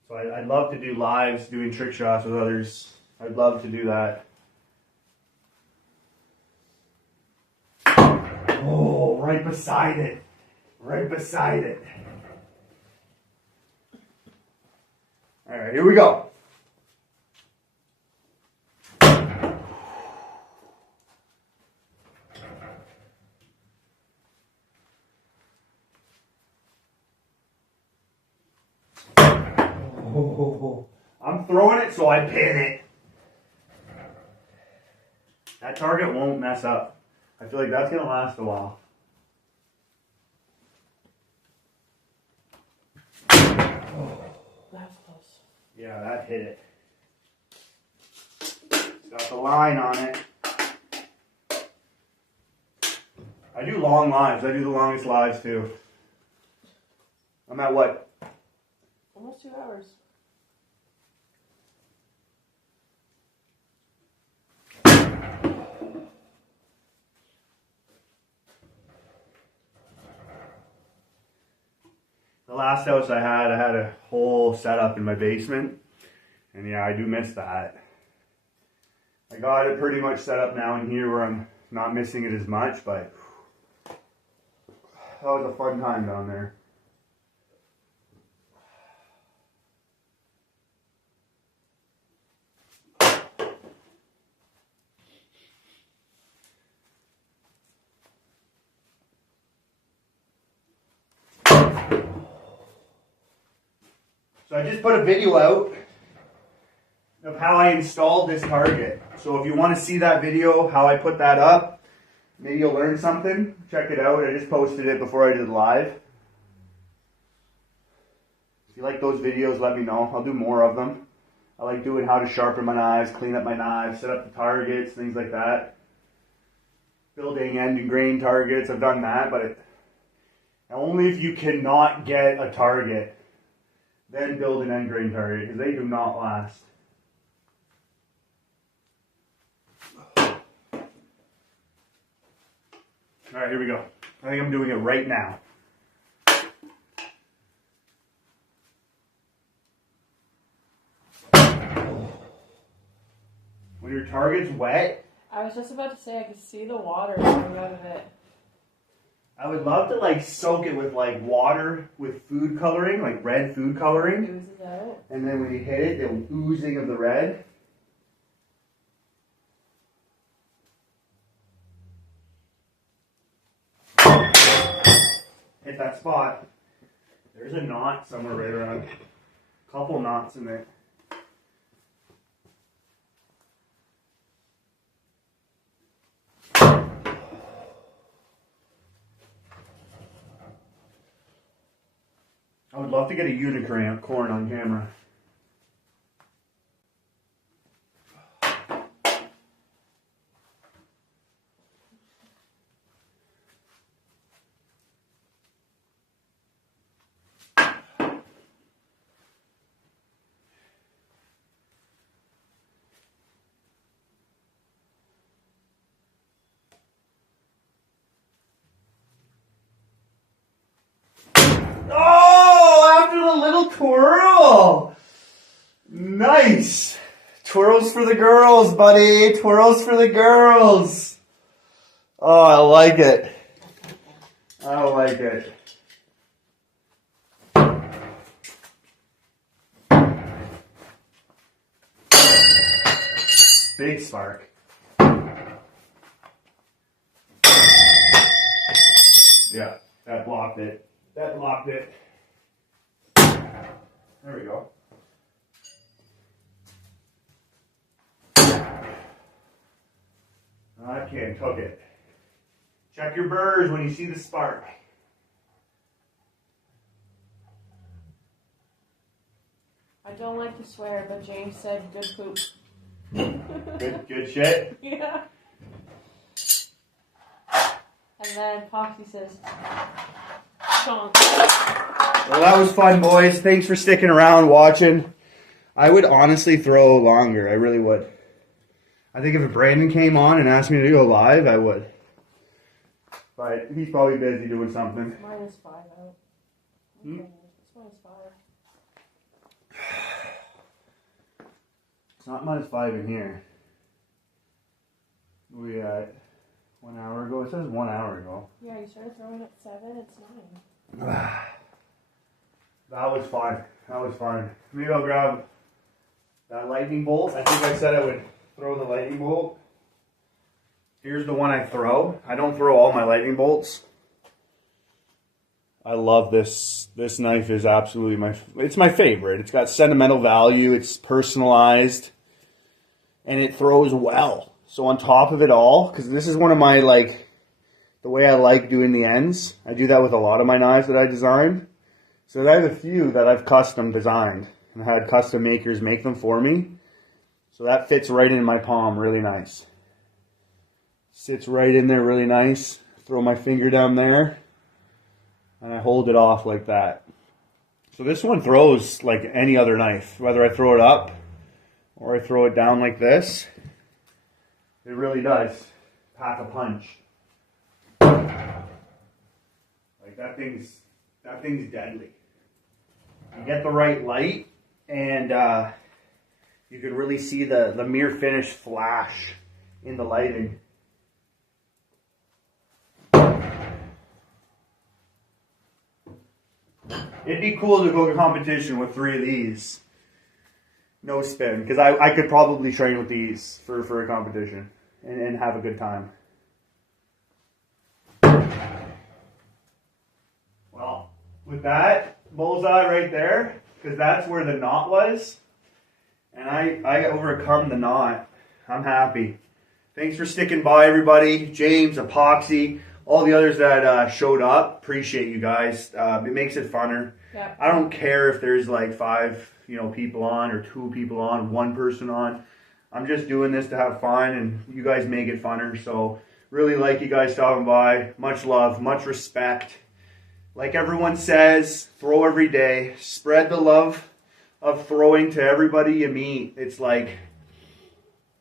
So I'd love to do lives doing trick shots with others. I'd love to do that. Oh, right beside it. Right beside it. All right, here we go. Oh, I'm throwing it so I pin it. That target won't mess up. I feel like that's going to last a while. Oh, that's close. Yeah, that hit it. It's got the line on it. I do long lives. I do the longest lives too. I'm at what? Almost 2 hours. The last house I had a whole setup in my basement. And yeah, I do miss that. I got it pretty much set up now in here where I'm not missing it as much, but that was a fun time down there. So I just put a video out of how I installed this target. So if you want to see that video, how I put that up, maybe you'll learn something. Check it out. I just posted it before I did live. If you like those videos, let me know. I'll do more of them. I like doing how to sharpen my knives, clean up my knives, set up the targets, things like that. Building end and grain targets, I've done that, but only if you cannot get a target. Then build an end grain target, because they do not last. Alright, here we go. I think I'm doing it right now. When your target's wet, I was just about to say I could see the water coming out of it. I would love to like soak it with like water with food coloring, like red food coloring. Oozes out. And then when you hit it, the oozing of the red. Hit that spot. There's a knot somewhere right around. A couple knots in there. I would love to get a unicorn on camera. Twirl! Nice! Twirls for the girls, buddy. Twirls for the girls. Oh, I like it. I like it. Big spark. Yeah, that blocked it. That blocked it. There we go. I can't hook it. Check your burrs when you see the spark. I don't like to swear, but James said good poop. Good shit. Yeah. And then Foxy says, Chonk. Well, that was fun, boys. Thanks for sticking around, watching. I would honestly throw longer. I really would. I think if Brandon came on and asked me to go live, I would. But he's probably busy doing something. It's -5 out. Hmm? It's -5. It's not -5 in here. We at 1 hour ago. It says 1 hour ago. Yeah, you started throwing at 7. It's 9. That was fun. That was fun. Maybe I'll grab that lightning bolt. I think I said I would throw the lightning bolt. Here's the one I throw. I don't throw all my lightning bolts. I love this. This knife is absolutely it's my favorite. It's got sentimental value. It's personalized. And it throws well. So on top of it all, because this is one of my, the way I like doing the ends. I do that with a lot of my knives that I designed. So I have a few that I've custom designed and had custom makers make them for me. So that fits right in my palm really nice. Sits right in there really nice. Throw my finger down there and I hold it off like that. So this one throws like any other knife, whether I throw it up or I throw it down like this. It really does pack a punch. Like that thing's deadly. You get the right light and you can really see the mirror finish flash in the lighting. It'd be cool to go to competition with 3 of these. No spin, because I could probably train with these for a competition and have a good time. Well, with that, bullseye right there, because that's where the knot was. And I overcome the knot. I'm happy. Thanks for sticking by, everybody. James, Epoxy, all the others that showed up. Appreciate you guys. It makes it funner. Yep. I don't care if there's like 5 people on or 2 people on, 1 person on. I'm just doing this to have fun and you guys make it funner. So really like you guys stopping by. Much love, much respect. Like everyone says, throw every day. Spread the love of throwing to everybody you meet. It's like,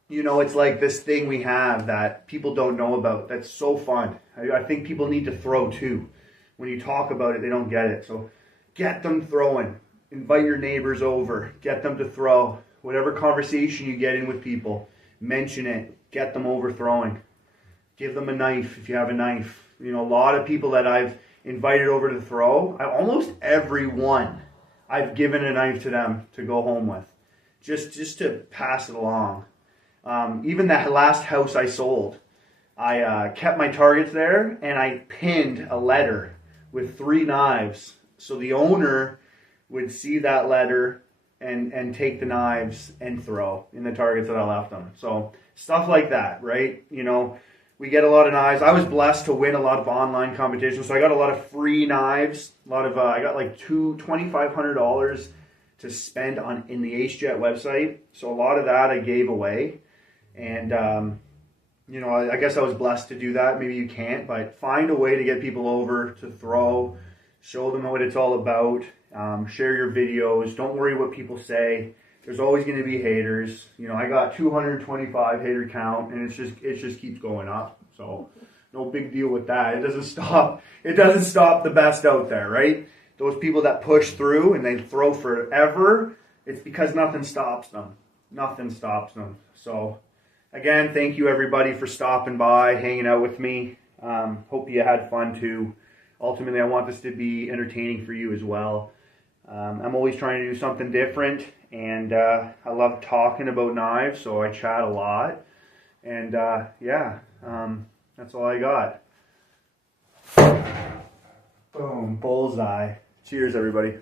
it's like this thing we have that people don't know about. That's so fun. I think people need to throw too. When you talk about it, they don't get it. So get them throwing. Invite your neighbors over. Get them to throw. Whatever conversation you get in with people, mention it. Get them over throwing. Give them a knife if you have a knife. A lot of people that I've invited over to throw, almost everyone, I've given a knife to them to go home with. Just to pass it along. Even that last house I sold, I kept my targets there and I pinned a letter with 3 knives. So the owner would see that letter and take the knives and throw in the targets that I left them. So stuff like that, right? We get a lot of knives. I was blessed to win a lot of online competitions, so I got a lot of free knives. I got like $2,500 to spend in the AceJet website. So a lot of that I gave away, and I guess I was blessed to do that. Maybe you can't, but find a way to get people over to throw. Show them what it's all about. Share your videos. Don't worry what people say. There's always going to be haters. I got 225 hater count, and it just keeps going up. So no big deal with that. It doesn't stop the best out there, right? those people that push through and they throw forever, it's because nothing stops them. Nothing stops them. So, again, thank you everybody for stopping by, hanging out with me. Hope you had fun too. Ultimately, I want this to be entertaining for you as well. I'm always trying to do something different, and I love talking about knives, so I chat a lot. And yeah, that's all I got. Boom, bullseye. Cheers, everybody.